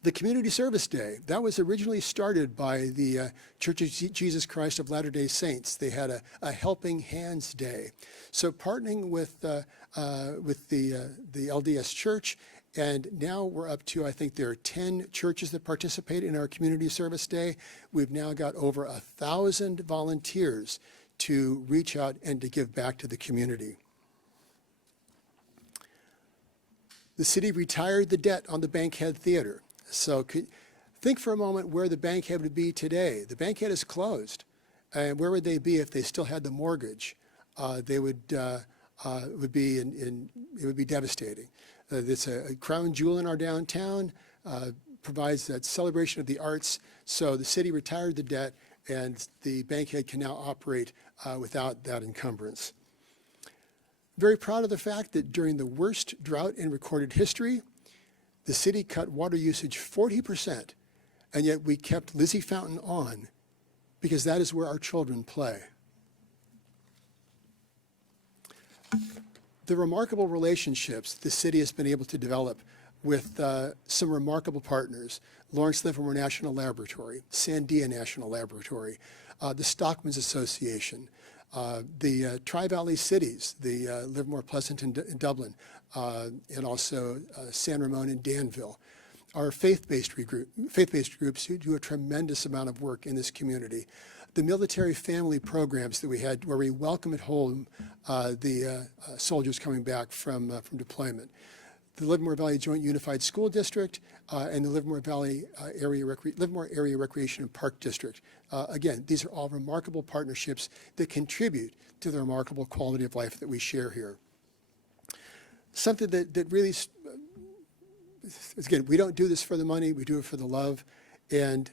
The Community Service Day, that was originally started by the Church of Jesus Christ of Latter-day Saints. They had a Helping Hands Day. So partnering with the LDS Church, and now we're up to, I think there are 10 churches that participate in our Community Service Day. We've now got over 1,000 volunteers to reach out and to give back to the community. The city retired the debt on the Bankhead Theater. So think for a moment where the Bankhead would be today. The Bankhead is closed. And where would they be if they still had the mortgage? They would be devastating. It's a crown jewel in our downtown, provides that celebration of the arts. So the city retired the debt, and the Bankhead can now operate without that encumbrance. Very proud of the fact that during the worst drought in recorded history, the city cut water usage 40%, and yet we kept Lizzie Fountain on because that is where our children play. The remarkable relationships the city has been able to develop with some remarkable partners, Lawrence Livermore National Laboratory, Sandia National Laboratory, the Stockman's Association, The Tri-Valley cities, the Livermore, Pleasanton, and Dublin, and also San Ramon and Danville, are faith-based groups who do a tremendous amount of work in this community. The military family programs that we had, where we welcome at home the soldiers coming back from deployment. The Livermore Valley Joint Unified School District and the Livermore Valley Livermore Area Recreation and Park District. Again, these are all remarkable partnerships that contribute to the remarkable quality of life that we share here. Something that really, again, we don't do this for the money, we do it for the love. And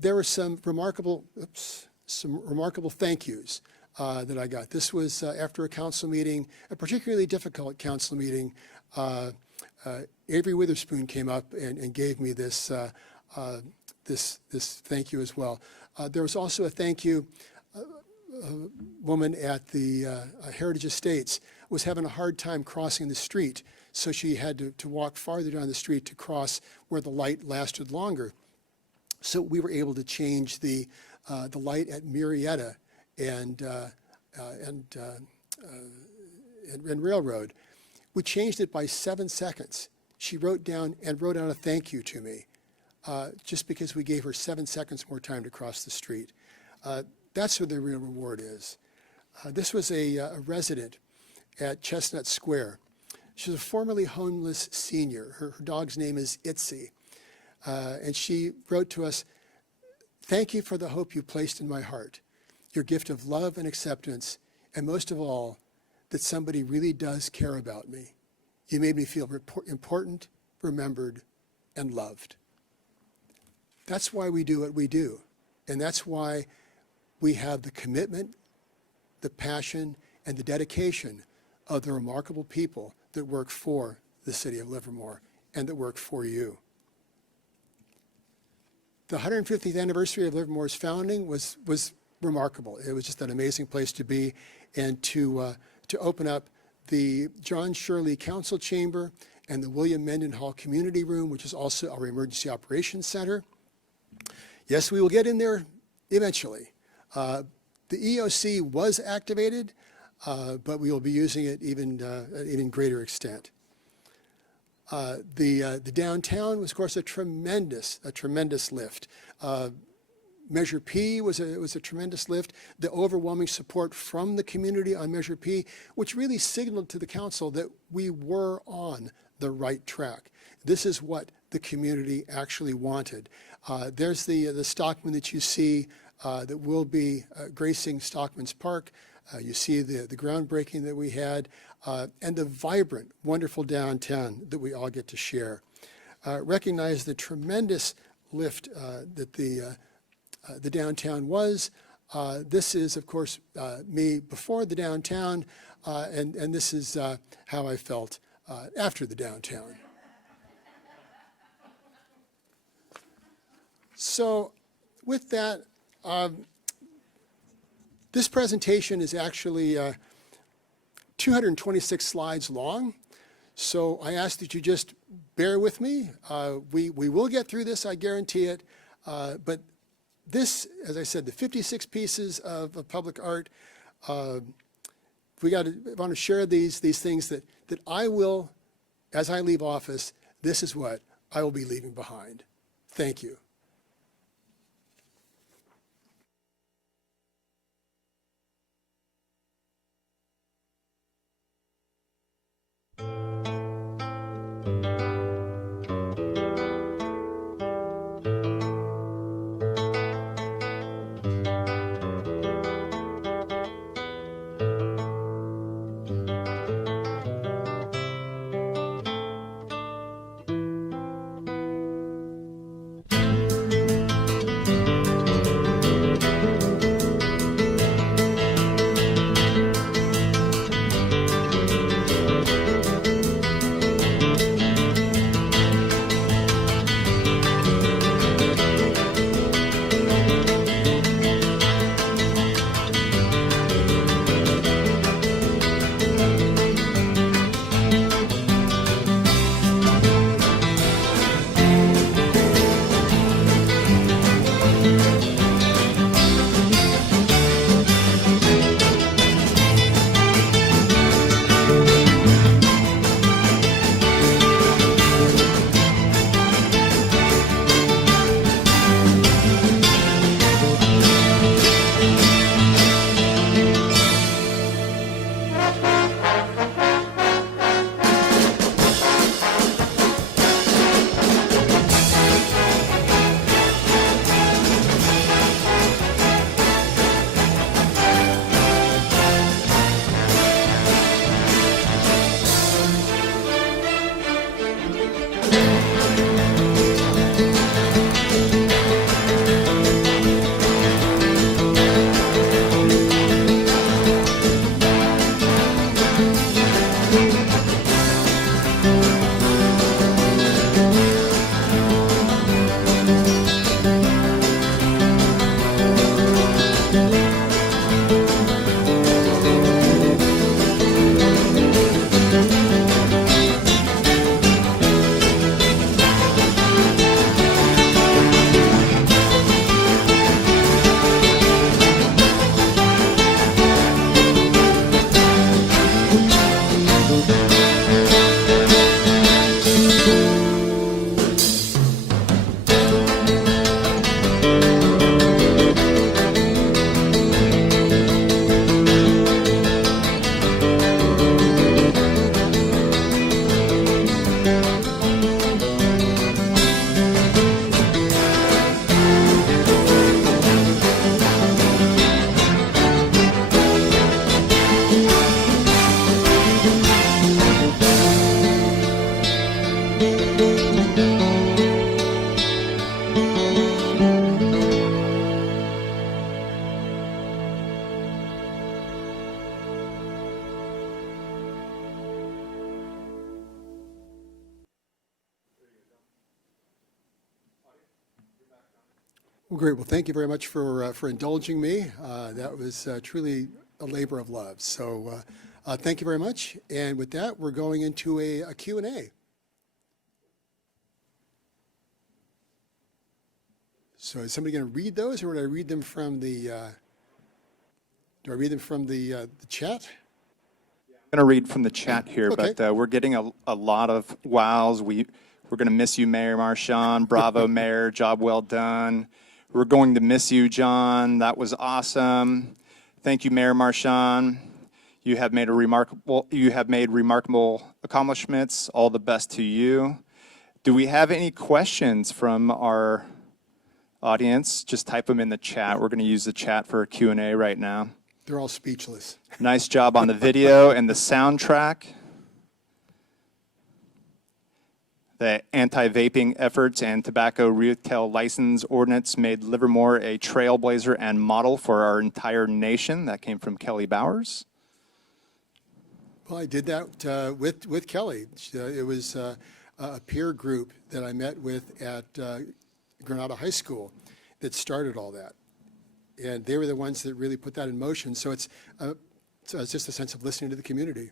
there were some remarkable thank yous that I got. This was after a council meeting, a particularly difficult council meeting. Avery Witherspoon came up and gave me this thank you as well. There was also a thank you. A woman at the Heritage Estates was having a hard time crossing the street, so she had to walk farther down the street to cross where the light lasted longer. So we were able to change the light at Murrieta and Railroad. We changed it by 7 seconds. She wrote out a thank you to me, just because we gave her 7 seconds more time to cross the street. That's where the real reward is. This was a resident at Chestnut Square. She's a formerly homeless senior. Her dog's name is Itzy. And she wrote to us, "Thank you for the hope you placed in my heart, your gift of love and acceptance, and most of all, that somebody really does care about me. You made me feel important, remembered, and loved." That's why we do what we do. And that's why we have the commitment, the passion, and the dedication of the remarkable people that work for the city of Livermore and that work for you. The 150th anniversary of Livermore's founding was remarkable. It was just an amazing place to be, and to open up the John Shirley Council Chamber and the William Mendenhall Community Room, which is also our Emergency Operations Center. Yes, we will get in there eventually. The EOC was activated, but we will be using it even at even greater extent. The downtown was, of course, a tremendous lift. Measure P was a tremendous lift. The overwhelming support from the community on Measure P, which really signaled to the council that we were on the right track. This is what the community actually wanted. There's the Stockman that you see that will be gracing Stockman's Park. You see the groundbreaking that we had, and the vibrant, wonderful downtown that we all get to share. Recognize the tremendous lift that the downtown was. This is, of course, me before the downtown, and this is how I felt after the downtown. So with that, this presentation is actually 226 slides long, so I ask that you just bear with me. We will get through this, I guarantee it, but this, as I said, the 56 pieces of public art, we want to share these things that I will, as I leave office, this is what I will be leaving behind. Thank you. Well, great. Well, thank you very much for indulging me. That was truly a labor of love. So thank you very much. And with that, we're going into a Q&A. So is somebody going to read those, or would I read them from the? Do I read them from the chat? I'm going to read from the chat here, Okay. but we're getting a lot of wows. We're going to miss you, Mayor Marchand. Bravo, Mayor. Job well done. We're going to miss you, John. That was awesome. Thank you, Mayor Marchand. You have made remarkable accomplishments. All the best to you. Do we have any questions from our audience? Just type them in the chat. We're going to use the chat for a Q&A right now. They're all speechless. Nice job on the video and the soundtrack. The anti-vaping efforts and tobacco retail license ordinance made Livermore a trailblazer and model for our entire nation. That came from Kelly Bowers. Well, I did that with Kelly. It was a peer group that I met with at Granada High School that started all that. And they were the ones that really put that in motion. So it's just a sense of listening to the community.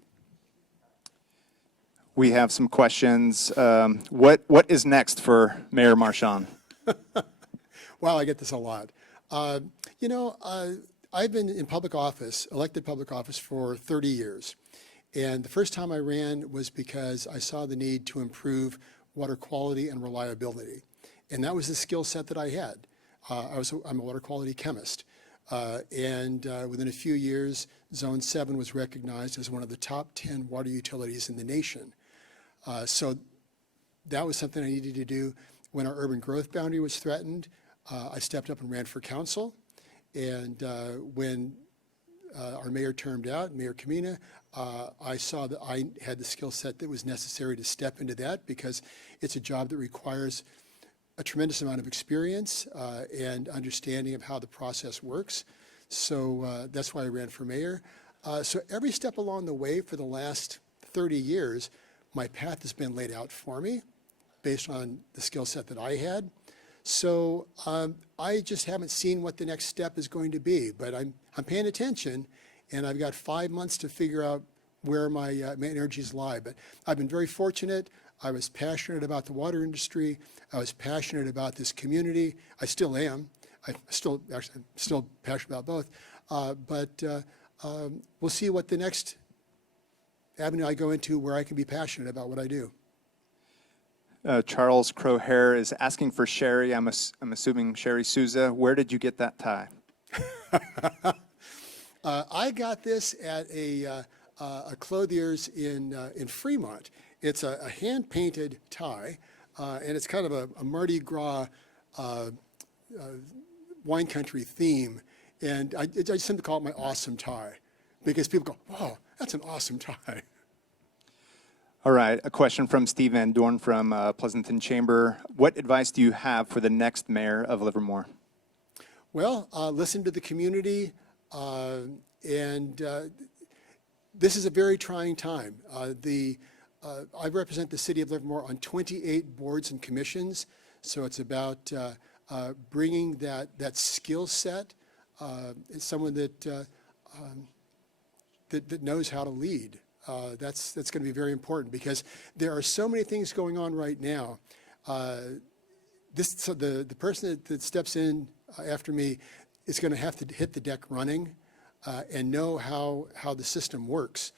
We have some questions. What is next for Mayor Marchand? Wow, I get this a lot. I've been in public office, elected public office, for 30 years. And the first time I ran was because I saw the need to improve water quality and reliability. And that was the skill set that I had. I'm a water quality chemist. And within a few years, Zone 7 was recognized as one of the top 10 water utilities in the nation. So that was something I needed to do. When our urban growth boundary was threatened, I stepped up and ran for council. And when our mayor termed out, Mayor Kamina, I saw that I had the skill set that was necessary to step into that, because it's a job that requires a tremendous amount of experience and understanding of how the process works. So that's why I ran for mayor. So every step along the way for the last 30 years, my path has been laid out for me based on the skill set that I had. So I just haven't seen what the next step is going to be, but I'm paying attention, and I've got 5 months to figure out where my energies lie. But I've been very fortunate. I was passionate about the water industry. I was passionate about this community. I still am. I'm still passionate about both. But we'll see what the next avenue I go into where I can be passionate about what I do. Charles Crowhare is asking for Sherry. I'm assuming Sherry Souza. Where did you get that tie? I got this at a clothier's in Fremont. It's a hand-painted tie, and it's kind of a Mardi Gras wine country theme. And I just tend to call it my awesome tie, because people go, "Wow, that's an awesome tie." All right, a question from Steve Van Dorn from Pleasanton Chamber. What advice do you have for the next mayor of Livermore? Well, listen to the community, and this is a very trying time. I represent the city of Livermore on 28 boards and commissions, so it's about bringing that skill set. It's someone that knows how to lead. That's going to be very important, because there are so many things going on right now. The person that steps in after me is going to have to hit the deck running and know how the system works,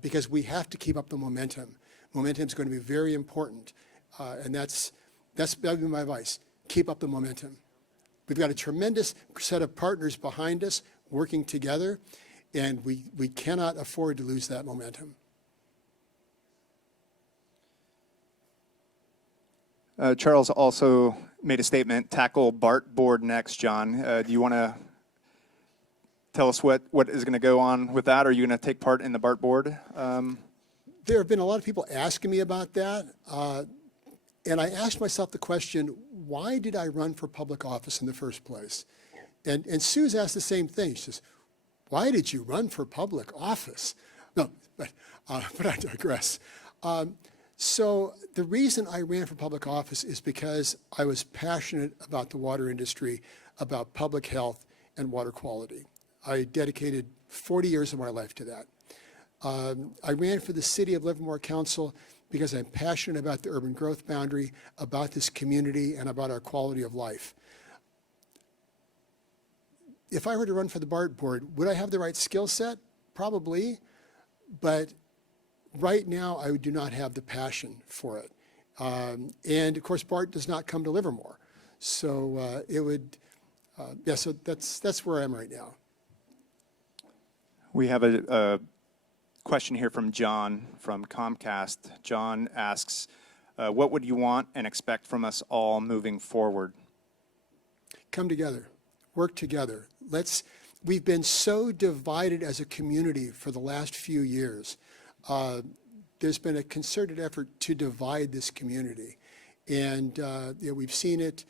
because we have to keep up the momentum. Momentum is going to be very important, and that would be my advice. Keep up the momentum. We've got a tremendous set of partners behind us working together, and we cannot afford to lose that momentum. Charles also made a statement, tackle BART board next, John. Do you want to tell us what is going to go on with that? Are you going to take part in the BART board? There have been a lot of people asking me about that, and I asked myself the question, why did I run for public office in the first place? And Sue's asked the same thing. She says, why did you run for public office? No, but I digress. So the reason I ran for public office is because I was passionate about the water industry, about public health and water quality. I dedicated 40 years of my life to that. I ran for the City of Livermore Council because I'm passionate about the urban growth boundary, about this community, and about our quality of life. If I were to run for the BART board, would I have the right skill set? Probably, but right now I do not have the passion for it. And of course, BART does not come to Livermore. So it would, yeah, so that's where I am right now. We have a question here from John from Comcast. John asks, what would you want and expect from us all moving forward? Come together, work together. We've been so divided as a community for the last few years. There's been a concerted effort to divide this community. And we've seen it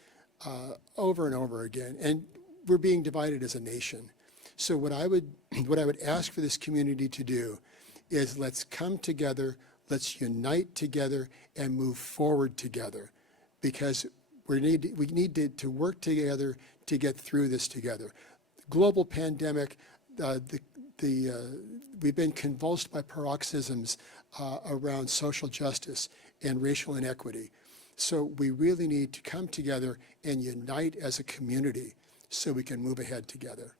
over and over again. And we're being divided as a nation. So what I would ask for this community to do is let's come together, let's unite together and move forward together, because we need to work together to get through this together. Global pandemic, we've been convulsed by paroxysms around social justice and racial inequity. So we really need to come together and unite as a community so we can move ahead together.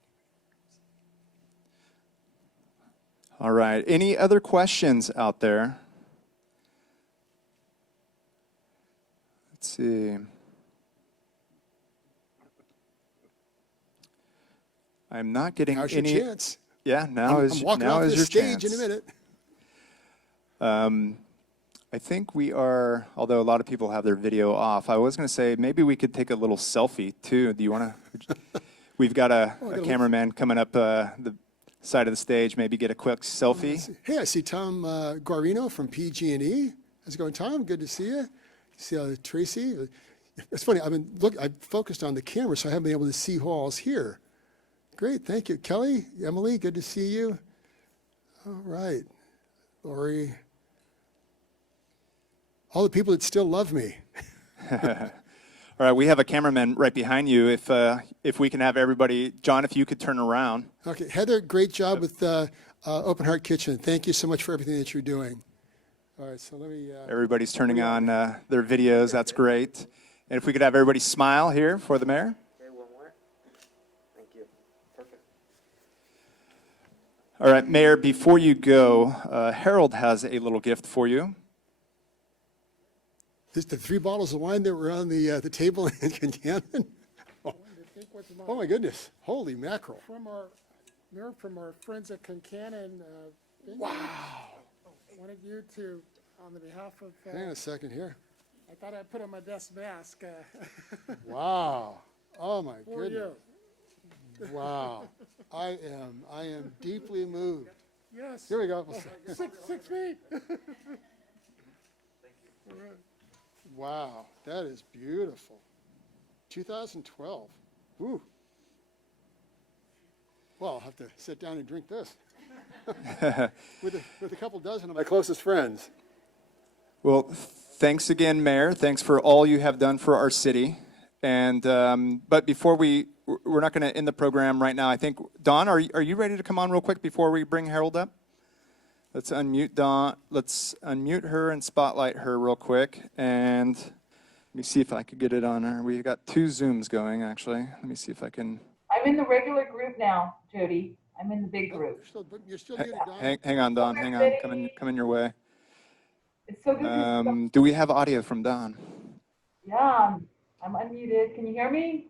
All right. Any other questions out there? Let's see. I'm not getting Now's any. your chance. Yeah, now is I'm walking now off is this your stage chance. in a minute. I think we are, although a lot of people have their video off, I was going to say maybe we could take a little selfie too. Do you want to? We've got a cameraman coming up the side of the stage. Maybe get a quick selfie. Hey, I see Tom Guarino from PG&E. How's it going, Tom? Good to see you. See Tracy. It's funny. I focused on the camera, so I haven't been able to see who all's here. Great, thank you, Kelly, Emily. Good to see you. All right, Lori. All the people that still love me. All right, we have a cameraman right behind you. If we can have everybody, John, if you could turn around. Okay, Heather, great job with Open Heart Kitchen. Thank you so much for everything that you're doing. All right, so let me. Everybody's turning on their videos. That's great. And if we could have everybody smile here for the mayor. Okay, one more. Thank you. Perfect. All right, Mayor, before you go, Harold has a little gift for you. This the 3 bottles of wine that were on the table in Concannon. Oh my goodness! Holy mackerel! From our friends at Concannon. Wow. Wanted you to, on the behalf of, Hang on a second here. I thought I'd put on my best mask Wow! Oh my for you. goodness! Wow! I am deeply moved. Yes. Here we go. 6 feet. Wow, that is beautiful. 2012. Ooh. Well, I'll have to sit down and drink this with a couple dozen of my closest friends. Well, thanks again, Mayor. Thanks for all you have done for our city. And but before we're not going to end the program right now. I think Dawn, are you ready to come on real quick before we bring Harold up? Let's unmute Dawn. Let's unmute her and spotlight her real quick. And let me see if I could get it on her. We got 2 Zooms going, actually. Let me see if I can. I'm in the regular group now, Jody. I'm in the big group. You're still muted, Don. Hang on, Dawn. Hang on. Coming your way. It's so good to see you. Do we have audio from Dawn? Yeah, I'm unmuted. Can you hear me?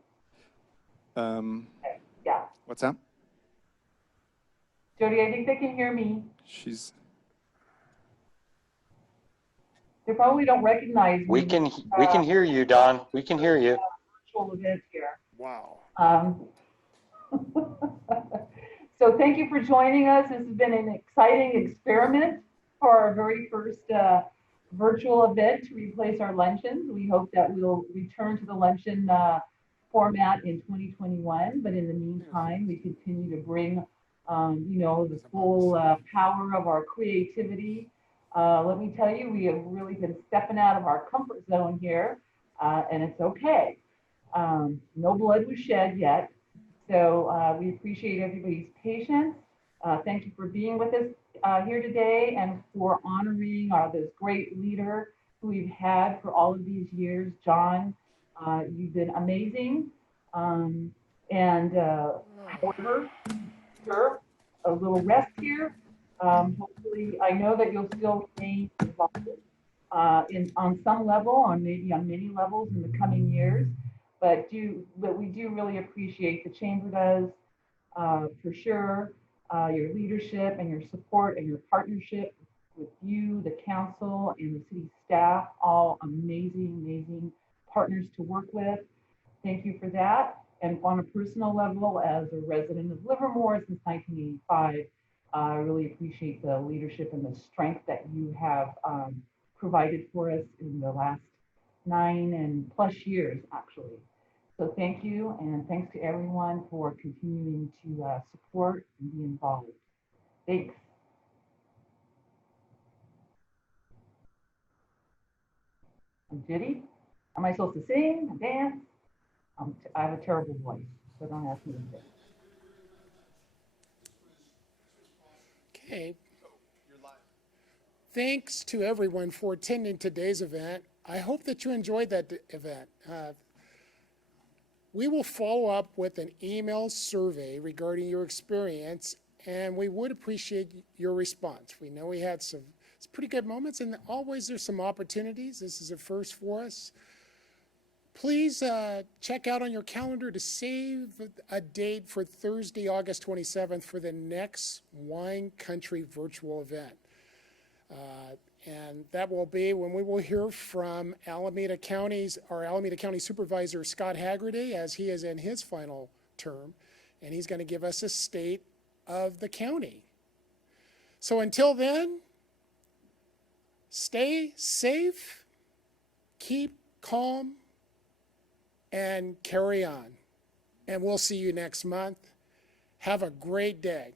Yeah. What's that? Jody, I think they can hear me. They probably don't recognize me. We can hear you, Don. We can hear you. Virtual event here. Wow. So thank you for joining us. This has been an exciting experiment for our very first virtual event to replace our luncheons. We hope that we'll return to the luncheon format in 2021, but in the meantime, we continue to bring the full power of our creativity Let me tell you, we have really been stepping out of our comfort zone here, and it's okay. No blood was shed yet, so we appreciate everybody's patience. Thank you for being with us here today and for honoring this great leader who we've had for all of these years. John, you've been amazing. However, sure, a little rest here. Hopefully, I know that you'll still remain involved on some level, on maybe on many levels in the coming years. But we do really appreciate the chamber does, for sure, your leadership and your support and your partnership with you, the council, and the city staff, all amazing, amazing partners to work with. Thank you for that. And on a personal level, as a resident of Livermore since 1985, I really appreciate the leadership and the strength that you have provided for us in the last 9+ years, actually. So thank you, and thanks to everyone for continuing to support and be involved. Thanks. I'm Judy. Am I supposed to sing, dance? I have a terrible voice, so don't ask me to sing. Okay. Thanks to everyone for attending today's event. I hope that you enjoyed that event. We will follow up with an email survey regarding your experience, and we would appreciate your response. We know we had some pretty good moments, and always there's some opportunities. This is a first for us. Please check out on your calendar to save a date for Thursday, August 27th for the next Wine Country virtual event. And that will be when we will hear from our Alameda County Supervisor, Scott Haggerty, as he is in his final term, and he's going to give us a state of the county. So until then, stay safe, keep calm, and carry on. And we'll see you next month. Have a great day.